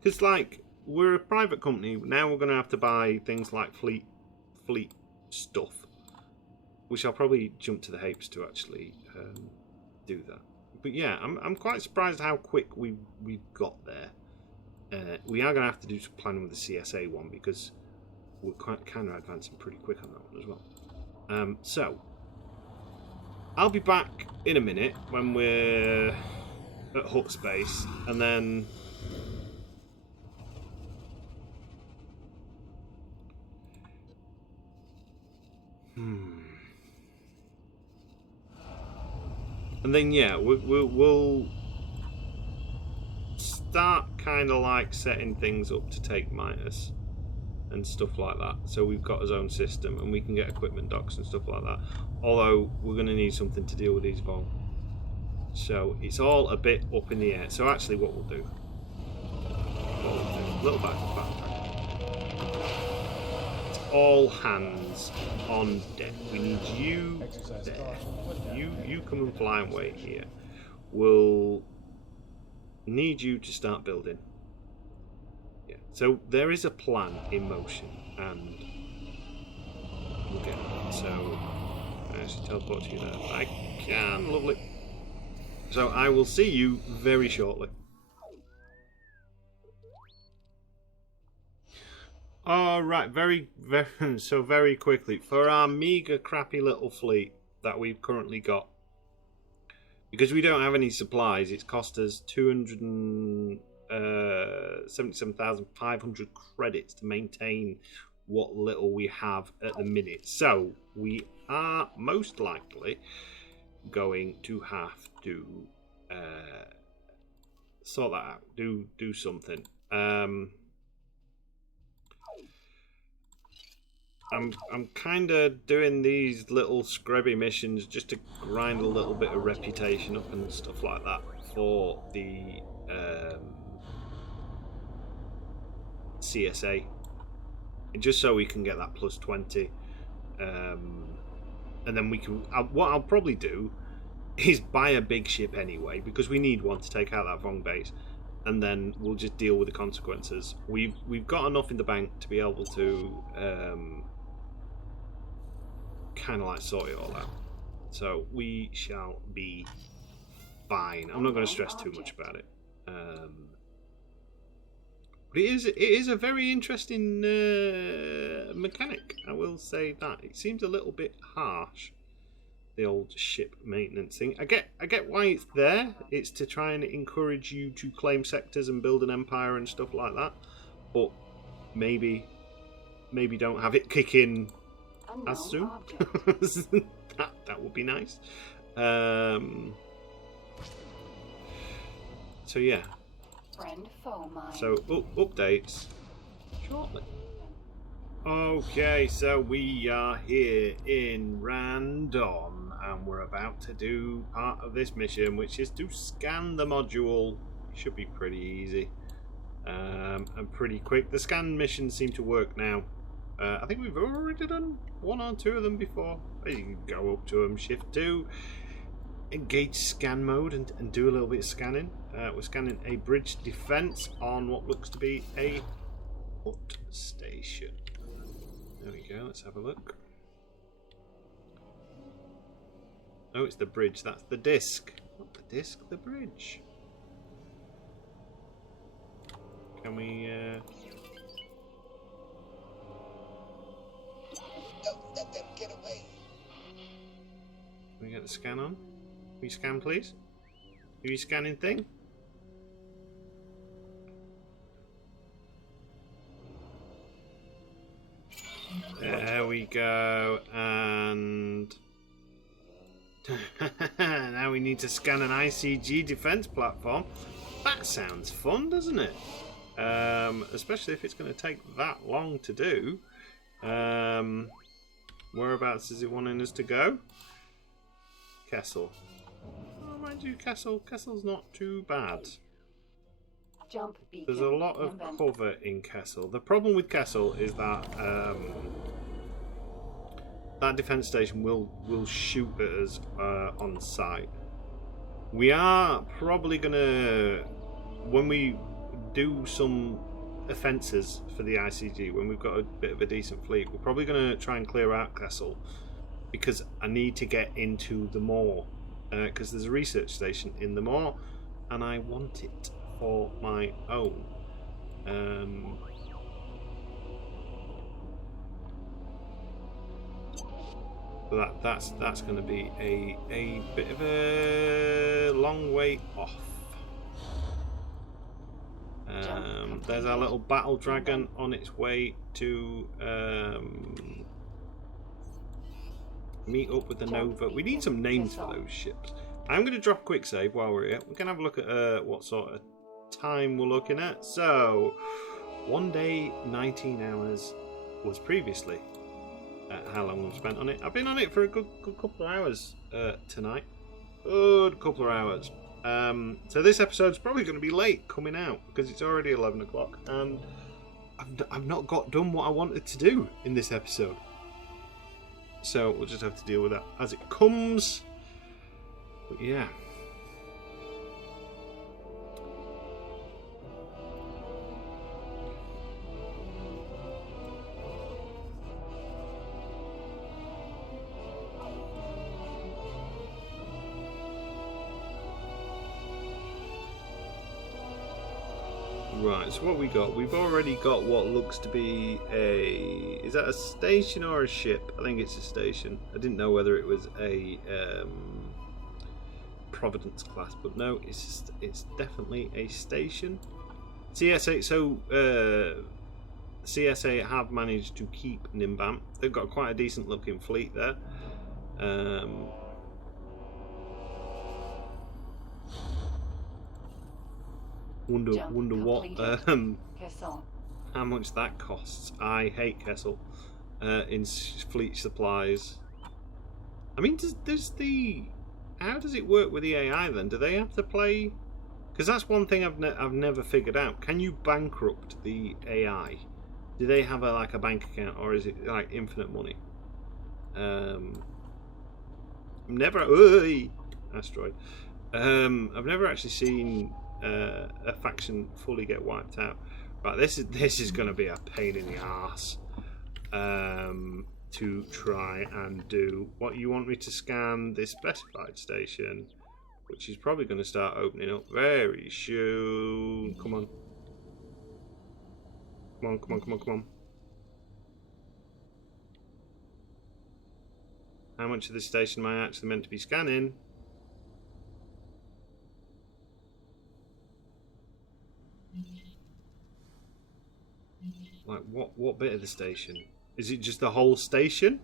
because like we're a private company now, we're going to have to buy things like fleet stuff, which I'll probably jump to the Hapes to actually do that. But yeah, I'm quite surprised how quick we've got there. We are going to have to do some planning with the CSA one because we're kind of advancing pretty quick on that one as well. So I'll be back in a minute when we're at hut space, and then yeah, we'll start kind of like setting things up to take minus and stuff like that, so we've got his own system and we can get equipment docks and stuff like that, although we're going to need something to deal with these vol. So it's all a bit up in the air. So actually what we'll do, a little backtrack. It's all hands on deck. We need you there. You come and fly and wait here. We'll need you to start building. Yeah. So there is a plan in motion, and we'll get it. So I actually teleport you there. I can. Lovely. So I will see you very shortly. Alright, very quickly, for our meager crappy little fleet that we've currently got, because we don't have any supplies, it's cost us 277,500 credits to maintain what little we have at the minute. So we are most likely going to have to sort that out. Do something. I'm kind of doing these little scrubby missions just to grind a little bit of reputation up and stuff like that for the CSA, just so we can get that plus 20, and then we can. What I'll probably do is buy a big ship anyway, because we need one to take out that Vong base, and then we'll just deal with the consequences. We've got enough in the bank to be able to kind of like sort it all out, so we shall be fine. I'm not going to stress too much about it. But it is a very interesting mechanic, I will say that. It seems a little bit harsh, the old ship maintenance thing. I get why it's there. It's to try and encourage you to claim sectors and build an empire and stuff like that. But maybe don't have it kick in as soon. that would be nice. So yeah. So updates shortly. Okay, so we are here in Randon, and we're about to do part of this mission, which is to scan the module. It should be pretty easy and pretty quick. The scan missions seem to work now. I think we've already done 1 or 2 of them before. You can go up to them, shift 2, engage scan mode, and do a little bit of scanning. We're scanning a bridge defense on what looks to be a hut station. There we go, let's have a look. Oh, it's the bridge, that's the disc. Not the disc, the bridge. Can we Don't let them get away. Can we get the scan on? Can we scan, please? Are you scanning thing? There we go, and now we need to scan an ICG defense platform. That sounds fun, doesn't it? Especially if it's going to take that long to do. Whereabouts is it wanting us to go? Kessel. Oh, mind you, Kessel's not too bad. There's a lot of cover in Kessel. The problem with Kessel is that that defense station will shoot at us on sight. We are probably gonna, when we do some offences for the ICG, when we've got a bit of a decent fleet, we're probably gonna try and clear out Kessel, because I need to get into the Moor, because there's a research station in the Moor and I want it for my own. But that's going to be a bit of a long way off. There's our little battle dragon on its way to meet up with the Nova. We need some names for those ships. I'm going to drop a quick save while we're here. We can have a look at what sort of time we're looking at. So 1 day 19 hours was previously how long we've spent on it. I've been on it for a good couple of hours tonight. Good couple of hours. So this episode's probably going to be late coming out because it's already 11 o'clock and I've not got done what I wanted to do in this episode. So we'll just have to deal with that as it comes. But yeah. Right, so what we got? We've already got what looks to be a... Is that a station or a ship? I think it's a station. I didn't know whether it was a Providence class, but no, it's definitely a station. CSA, so CSA have managed to keep Nimbam. They've got quite a decent looking fleet there. Wonder what how much that costs. I hate Kessel in fleet supplies. I mean, how does it work with the AI then? Do they have to play? Because that's one thing I've never figured out. Can you bankrupt the AI? Do they have like a bank account, or is it like infinite money? Asteroid. I've never actually seen a faction fully get wiped out. Right, this is going to be a pain in the arse to try and do. What you want me to scan this specified station, which is probably going to start opening up very soon. Come on. Come on, come on, come on, come on. How much of this station am I actually meant to be scanning? Like, what bit of the station? Is it just the whole station?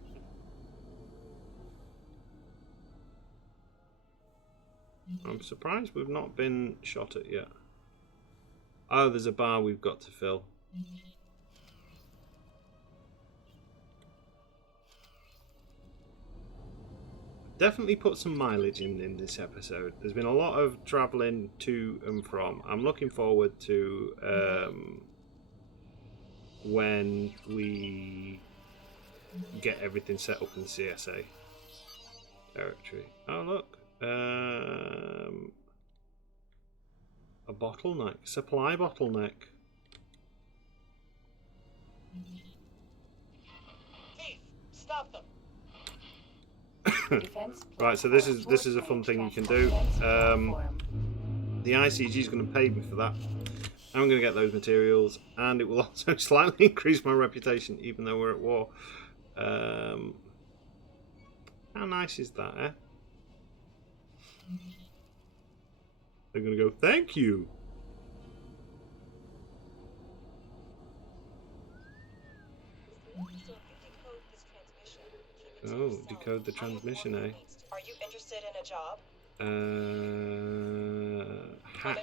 I'm surprised we've not been shot at yet. Oh, there's a bar we've got to fill. Definitely put some mileage in this episode. There's been a lot of travelling to and from. I'm looking forward to when we get everything set up in the CSA territory. Oh look, a bottleneck, supply bottleneck. Thief, stop them. Right, so this is a fun thing you can do. The ICG is going to pay me for that. I'm going to get those materials, and it will also slightly increase my reputation, even though we're at war. How nice is that, eh? They're going to go, thank you. Oh, decode the transmission, eh? Are you interested in a job? Hack.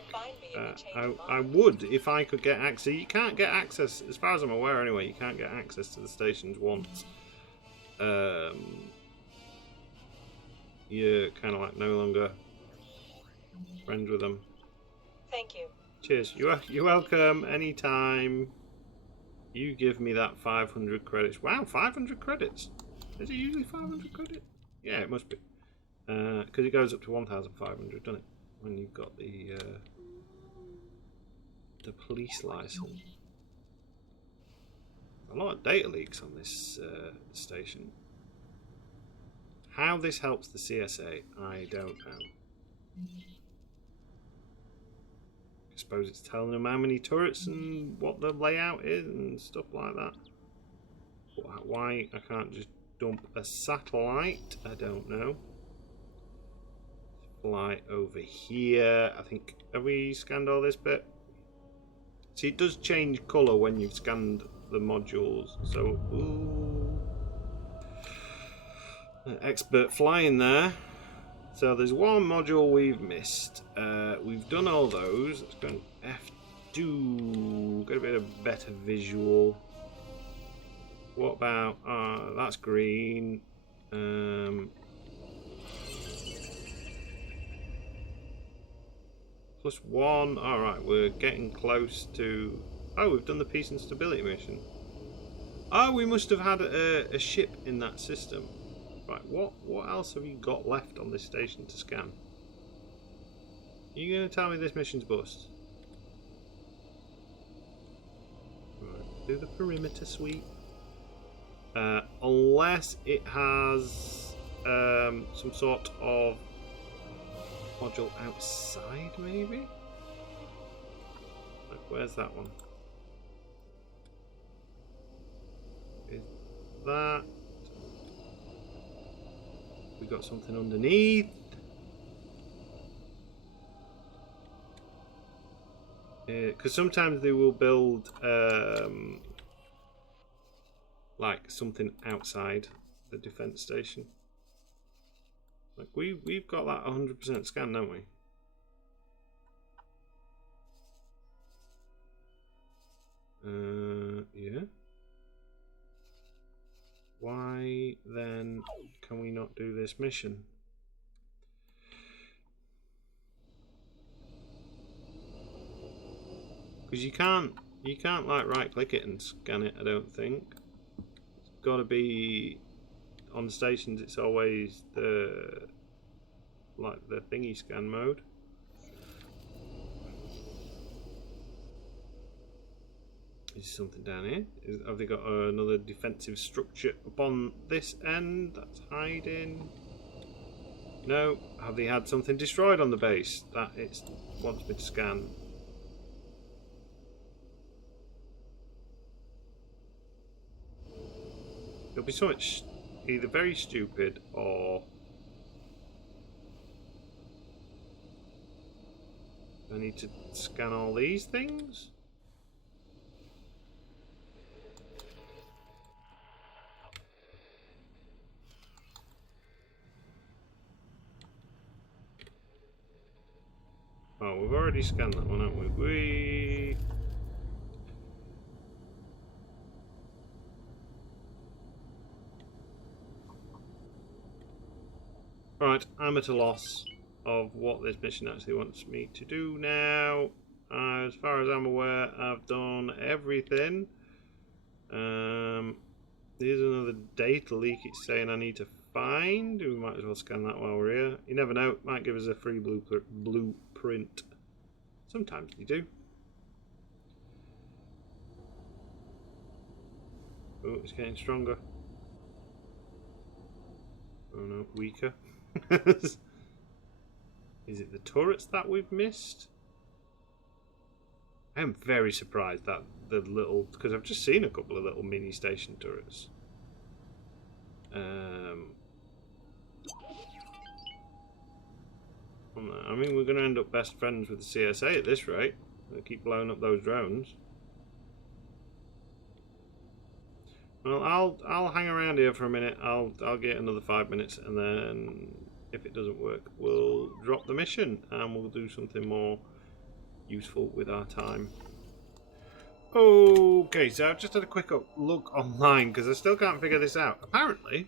I would if I could get access. You can't get access, as far as I'm aware anyway, you can't get access to the stations once. You're kind of like no longer friends with them. Thank you. Cheers. You're welcome. Anytime. You give me that 500 credits. Wow, 500 credits. Is it usually 500 credit? Yeah, it must be. Because it goes up to 1,500, doesn't it? When you've got the police license. A lot of data leaks on this station. How this helps the CSA, I don't know. I suppose it's telling them how many turrets and what the layout is and stuff like that. Why I can't just dump a satellite, I don't know. Fly over here. I think, have we scanned all this bit? See, it does change colour when you've scanned the modules. So, ooh. Expert flying there. So there's one module we've missed. We've done all those. Let's go F2. Got a bit of better visual. What about, that's green. +1. Alright, we're getting close to... Oh, we've done the peace and stability mission. Oh, we must have had a ship in that system. Right, what else have you got left on this station to scan? Are you going to tell me this mission's bust? Right, do the perimeter sweep. Unless it has some sort of module outside, maybe? Like, where's that one? Is that... We got something underneath. Because sometimes they will build like something outside the defense station. Like we've got that 100% scan, don't we? this mission. Because you can't like right click it and scan it, I don't think. It's gotta be on stations, it's always the thingy scan mode. Is something down here? Have they got another defensive structure upon this end that's hiding? No. Have they had something destroyed on the base that it wants me to scan? It'll be so much either very stupid or I need to scan all these things? Oh, we've already scanned that one, haven't we? Right, I'm at a loss of what this mission actually wants me to do now. As far as I'm aware, I've done everything. Here's another data leak it's saying I need to find. We might as well scan that while we're here. You never know, it might give us a free blueprint. Sometimes they do. Oh, it's getting stronger. Oh no, weaker. Is it the turrets that we've missed? I am very surprised that the little, because I've just seen a couple of little mini station turrets. I mean, we're going to end up best friends with the CSA at this rate. We'll keep blowing up those drones. Well, I'll hang around here for a minute. I'll get another 5 minutes, and then if it doesn't work, we'll drop the mission and we'll do something more useful with our time. Okay, so I've just had a quick look online because I still can't figure this out. Apparently,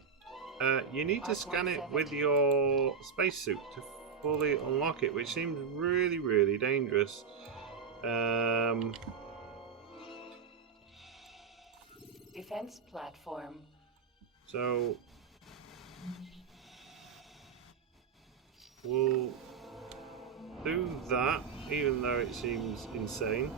you need to scan it with your spacesuit to fully unlock it, which seems really, really dangerous. Defense platform. So we'll do that, even though it seems insane.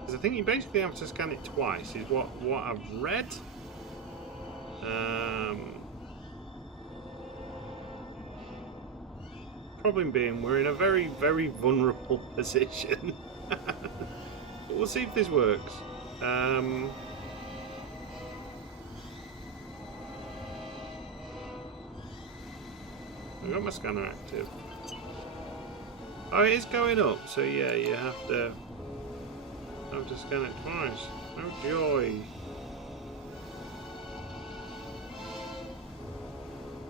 Because I think you basically have to scan it twice, is what I've read. Problem being, we're in a very, very vulnerable position. But we'll see if this works. I got my scanner active. Oh, it is going up, so yeah, you have to scan it twice. Oh joy!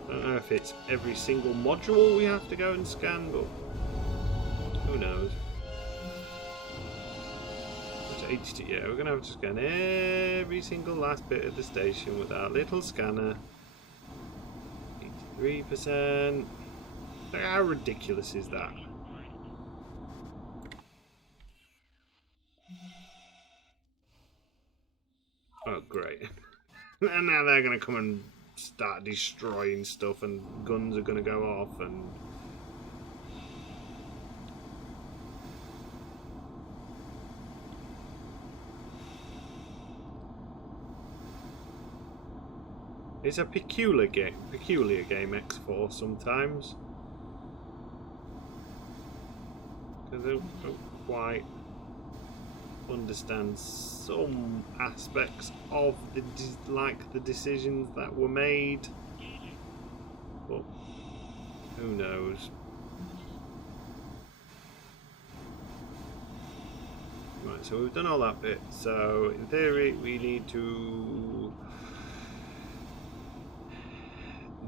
I don't know if it's every single module we have to go and scan, but who knows? Yeah, we're gonna have to scan every single last bit of the station with our little scanner. 83%. How ridiculous is that? Oh, great. And now they're gonna come and start destroying stuff, and guns are gonna go off, and it's a peculiar game X4 sometimes. Because I don't quite understand some aspects of the decisions that were made. But who knows? Right, so we've done all that bit. So in theory we need to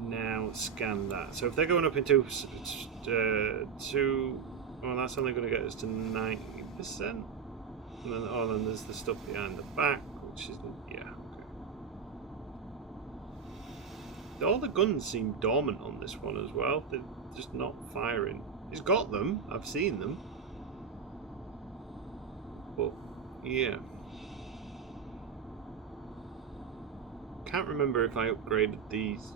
now scan that. So if they're going up into well, that's only going to get us to 90%. And then, then there's the stuff behind the back, which isn't, yeah, okay. all the guns seem dormant on this one as well. They're just not firing. He's got them. I've seen them. But yeah, can't remember if I upgraded these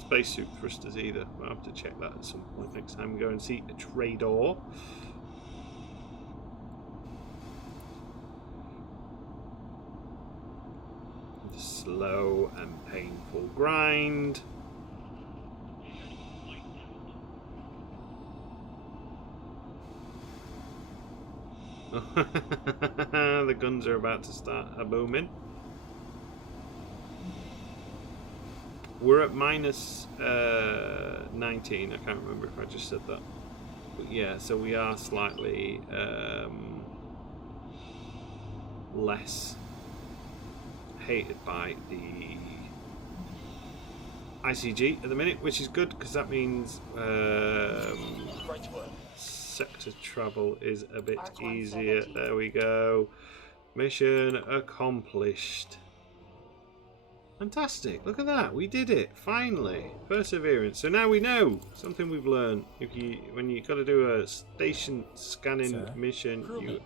spacesuit thrusters either. I'll have to check that at some point next time we go and see a trader. The slow and painful grind. The guns are about to start a booming. We're at minus 19. I can't remember if I just said that. But yeah, so we are slightly less hated by the ICG at the minute, which is good because that means sector travel is a bit easier. There we go. Mission accomplished. Fantastic. Look at that. We did it. Finally. Perseverance. So now we know something we've learned. When you got to do a station scanning mission, you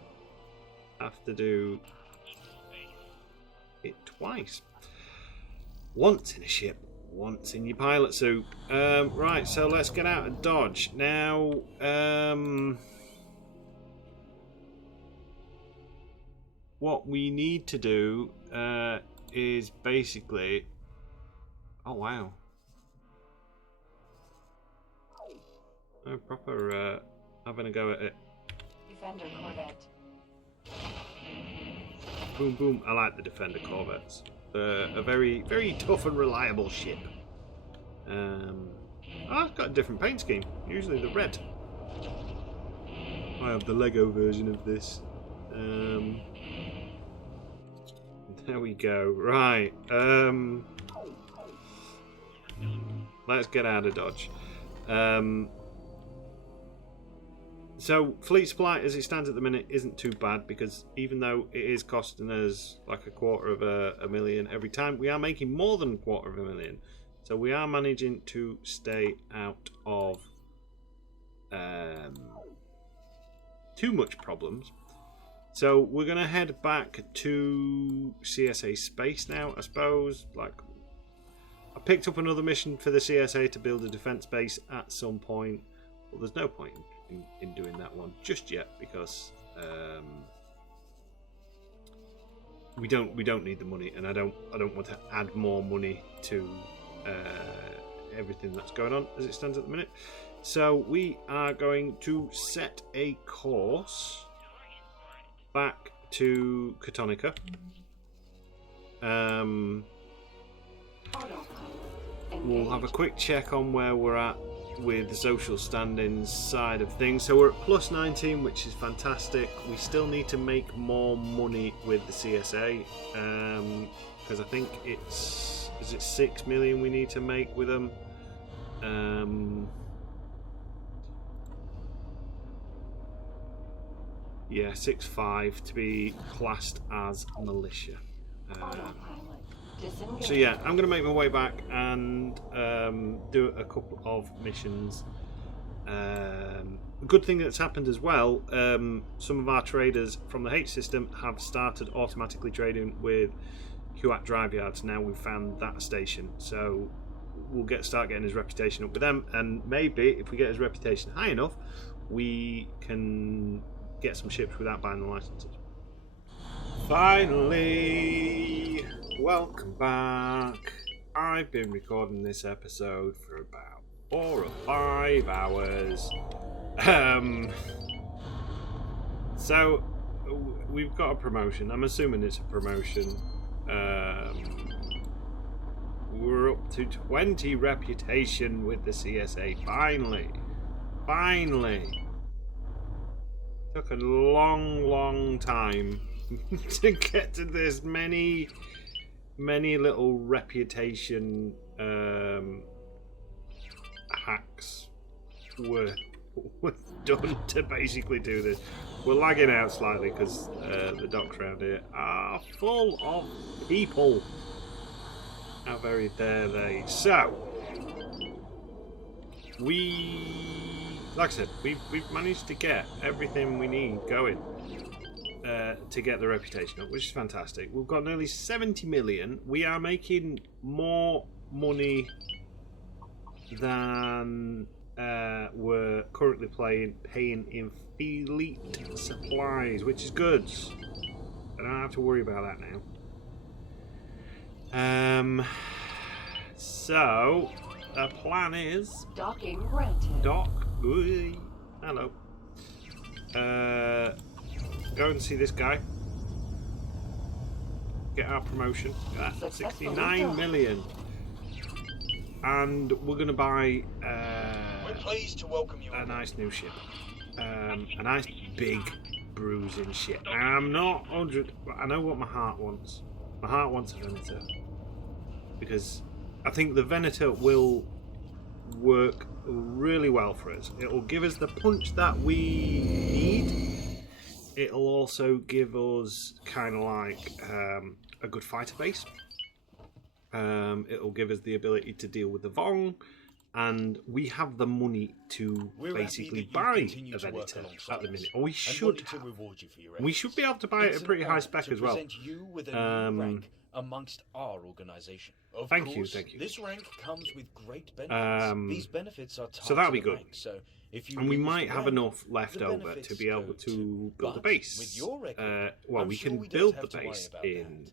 have to do it twice. Once in a ship, once in your pilot suit. Right, so let's get out of Dodge. Now, what we need to do is basically... Oh, wow. Proper having a go at it. Defender Corvette. Boom, boom. I like the Defender Corvettes. A very, very tough and reliable ship. I've got a different paint scheme. Usually the red. I have the Lego version of this. There we go. Right. Let's get out of Dodge. So fleet supply as it stands at the minute isn't too bad, because even though it is costing us like $250,000 every time, we are making more than $250,000. So we are managing to stay out of too much problems. So we're going to head back to CSA space now, I suppose. Like, I picked up another mission for the CSA to build a defense base at some point, but there's no point in doing that one just yet, because we don't need the money, and I don't want to add more money to everything that's going on as it stands at the minute. So we are going to set a course back to Catonica. We'll have a quick check on where we're at with the social standings side of things. So we're at plus 19, which is fantastic. We still need to make more money with the CSA, because I think is it 6 million we need to make with them. Yeah, 6.5 to be classed as militia. So yeah, I'm going to make my way back and do a couple of missions. A good thing that's happened as well, some of our traders from the Hapes system have started automatically trading with Kuat Drive Yards. Now we've found that station, so we'll start getting his reputation up with them, and maybe if we get his reputation high enough, we can get some ships without buying the licenses. Finally, welcome back. I've been recording this episode for about 4 or 5 hours. So we've got a promotion. I'm assuming it's a promotion. We're up to 20 reputation with the CSA. Finally. Took a long time to get to this. Many little reputation hacks were done to basically do this. We're lagging out slightly because the docks around here are full of people. How very dare they? So, like I said, we've managed to get everything we need going to get the reputation up, which is fantastic. We've got nearly 70 million. We are making more money than we're currently paying in fleet supplies, which is good. I don't have to worry about that now. So the plan is Docking granted. dock. Ooh, hello. Go and see this guy. Get our promotion. That's 69 million. And we're gonna buy We're pleased to welcome you. a nice new ship. A nice big bruising ship. I'm not 100. I know what my heart wants. My heart wants a Venator, because I think the Venator will work really well for us. It will give us the punch that we need. It'll also give us kind of like a good fighter base. It'll give us the ability to deal with the Vong, and we have the money to basically buy a Venator at the minute. Or we should have. We should be able to buy it at a pretty high spec as well. Amongst our organization. Thank you. This rank comes with great benefits. These benefits are so that'll be good. Rank, so if you and we might have enough left over to be able to build a base. Well, we can build the base in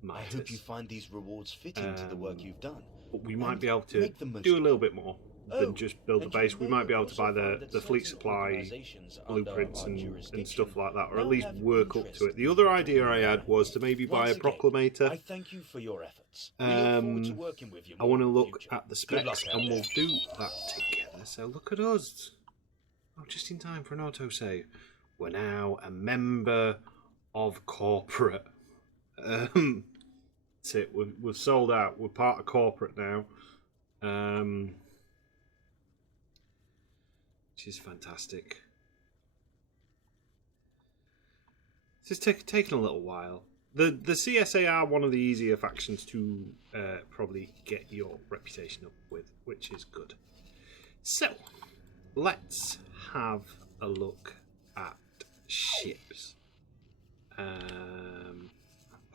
Midas. I hope you find these rewards fitting to the work you've done. But we might be able to do a little bit more than just build the base. We might be able to buy the fleet supply blueprints and stuff like that, or at least work up to it. The other idea I had was to maybe buy a proclamator. I thank you for your efforts. I want to look at the specs, and we'll do that together. So look at us. Oh, just in time for an autosave. We're now a member of corporate. That's it. We've sold out. We're part of corporate now. Which is fantastic. It's taken a little while. The CSA are one of the easier factions to probably get your reputation up with, which is good. So, let's have a look at ships.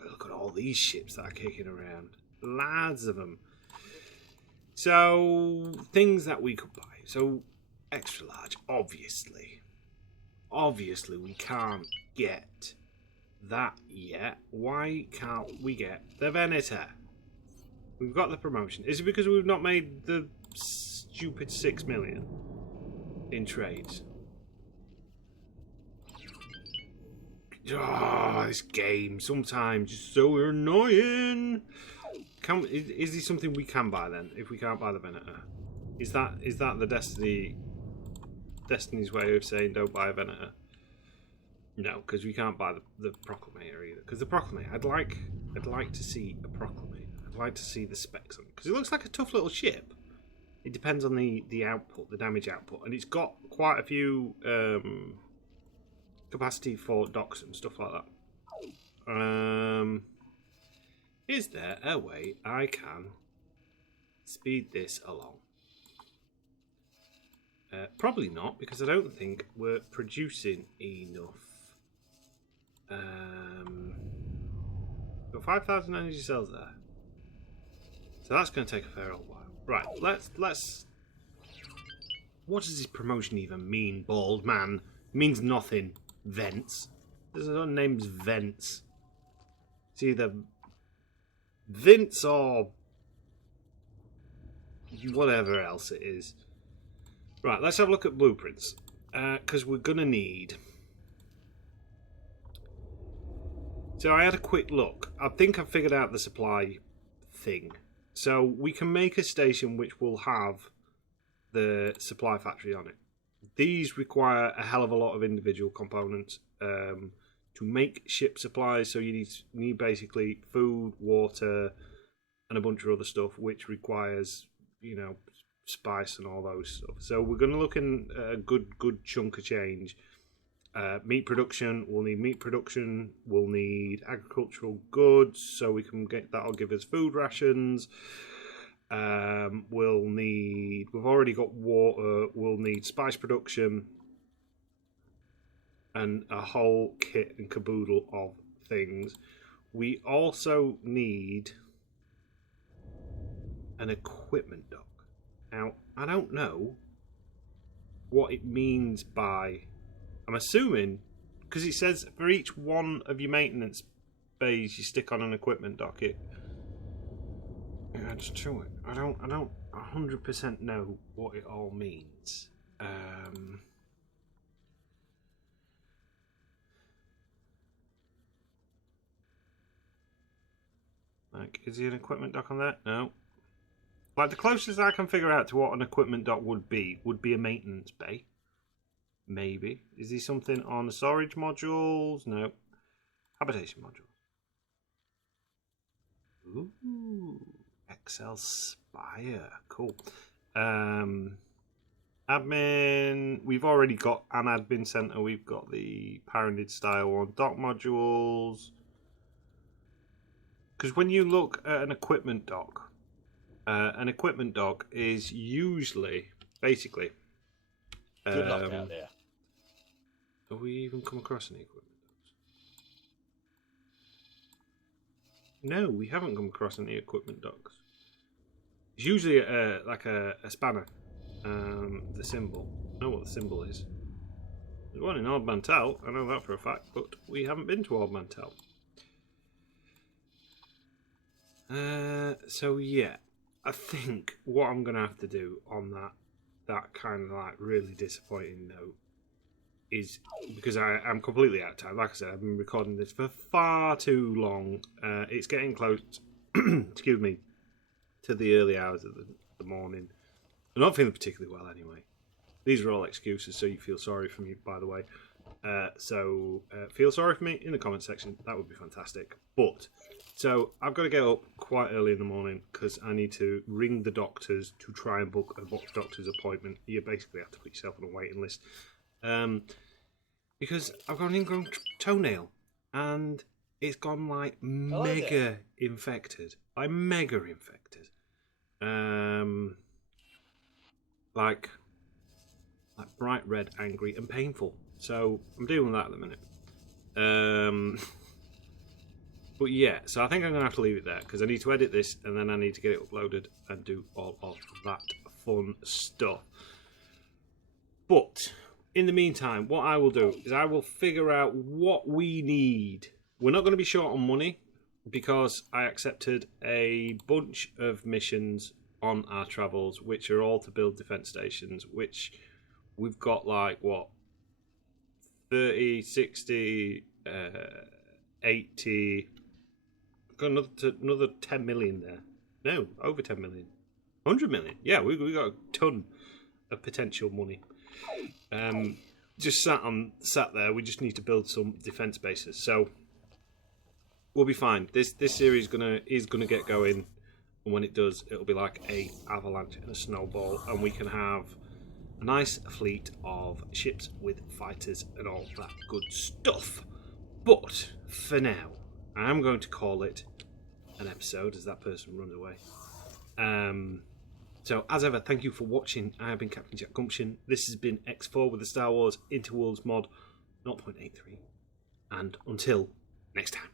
Look at all these ships that are kicking around. Loads of them. So, things that we could buy. So, extra large, obviously. Obviously, we can't get that yet. Why can't we get the Venator? We've got the promotion. Is it because we've not made the stupid 6 million in trades? Oh, this game sometimes is so annoying. Is this something we can buy then? If we can't buy the Venator, is that the Destiny's way of saying don't buy a Venator? No, because we can't buy the Proclamator either. Because the Proclamator, I'd like to see a Proclamator. I'd like to see the specs on it, because it looks like a tough little ship. It depends on the output, the damage output, and it's got quite a few capacity for docks and stuff like that. Is there a way I can speed this along? Probably not, because I don't think we're producing enough. Got 5,000 energy cells there, so that's going to take a fair old while. Right, let's. What does this promotion even mean, bald man? It means nothing. Vents. There's no name's Vents. It's either Vince or whatever else it is. Right, let's have a look at blueprints, because we're gonna need. So I had a quick look. I think I figured out the supply thing. So we can make a station which will have the supply factory on it. These require a hell of a lot of individual components to make ship supplies. So you need basically food, water, and a bunch of other stuff, which requires, spice and all those stuff. So we're going to look in a good chunk of change meat production. We'll need meat production. We'll need agricultural goods, so we can get that'll give us food rations. We'll need. We've already got water. We'll need spice production, and a whole kit and caboodle of things. We also need an equipment dock. Now, I don't know what it means by. I'm assuming, because it says for each one of your maintenance bays you stick on an equipment dock, it adds to it. I don't 100% know what it all means. Like, is there an equipment dock on that? No. Like, the closest I can figure out to what an equipment dock would be a maintenance bay. Maybe. Is there something on the storage modules? No. Habitation modules. Ooh. Excel Spire. Cool. Admin. We've already got an admin center. We've got the Parended style one. Dock modules. Because when you look at an equipment dock is usually, basically... Good luck out there. Have we even come across any equipment docks? No, we haven't come across any equipment docks. It's usually like a spanner. The symbol. I know what the symbol is. There's one in Old Mantel, I know that for a fact, but we haven't been to Old Mantel. So yeah, I think what I'm gonna have to do on that kind of like really disappointing note is, because I'm completely out of time. Like I said, I've been recording this for far too long. It's getting close, excuse me, to the early hours of the morning. I'm not feeling particularly well anyway. These are all excuses, so you feel sorry for me, by the way. So feel sorry for me in the comment section. That would be fantastic. But, so I've got to get up quite early in the morning because I need to ring the doctors to try and book a doctor's appointment. You basically have to put yourself on a waiting list. Because I've got an ingrown toenail and it's gone like mega infected. Like mega infected. Like bright red, angry and painful. So I'm dealing with that at the minute. But yeah, so I think I'm going to have to leave it there because I need to edit this and then I need to get it uploaded and do all of that fun stuff. But in the meantime, what I will do is I will figure out what we need. We're not going to be short on money because I accepted a bunch of missions on our travels, which are all to build defense stations, which we've got like, what, 30, 60, 80, got another 10 million there. No, over 10 million. 100 million. Yeah, we got a ton of potential money. Just sat there. We just need to build some defense bases. So we'll be fine. This series is gonna get going, and when it does, it'll be like a avalanche and a snowball, and we can have a nice fleet of ships with fighters and all that good stuff. But for now, I'm going to call it an episode as that person runs away. So as ever, thank you for watching. I have been Captain Jack Gumption. This has been X4 with the Star Wars Interworlds mod 0.83. And until next time.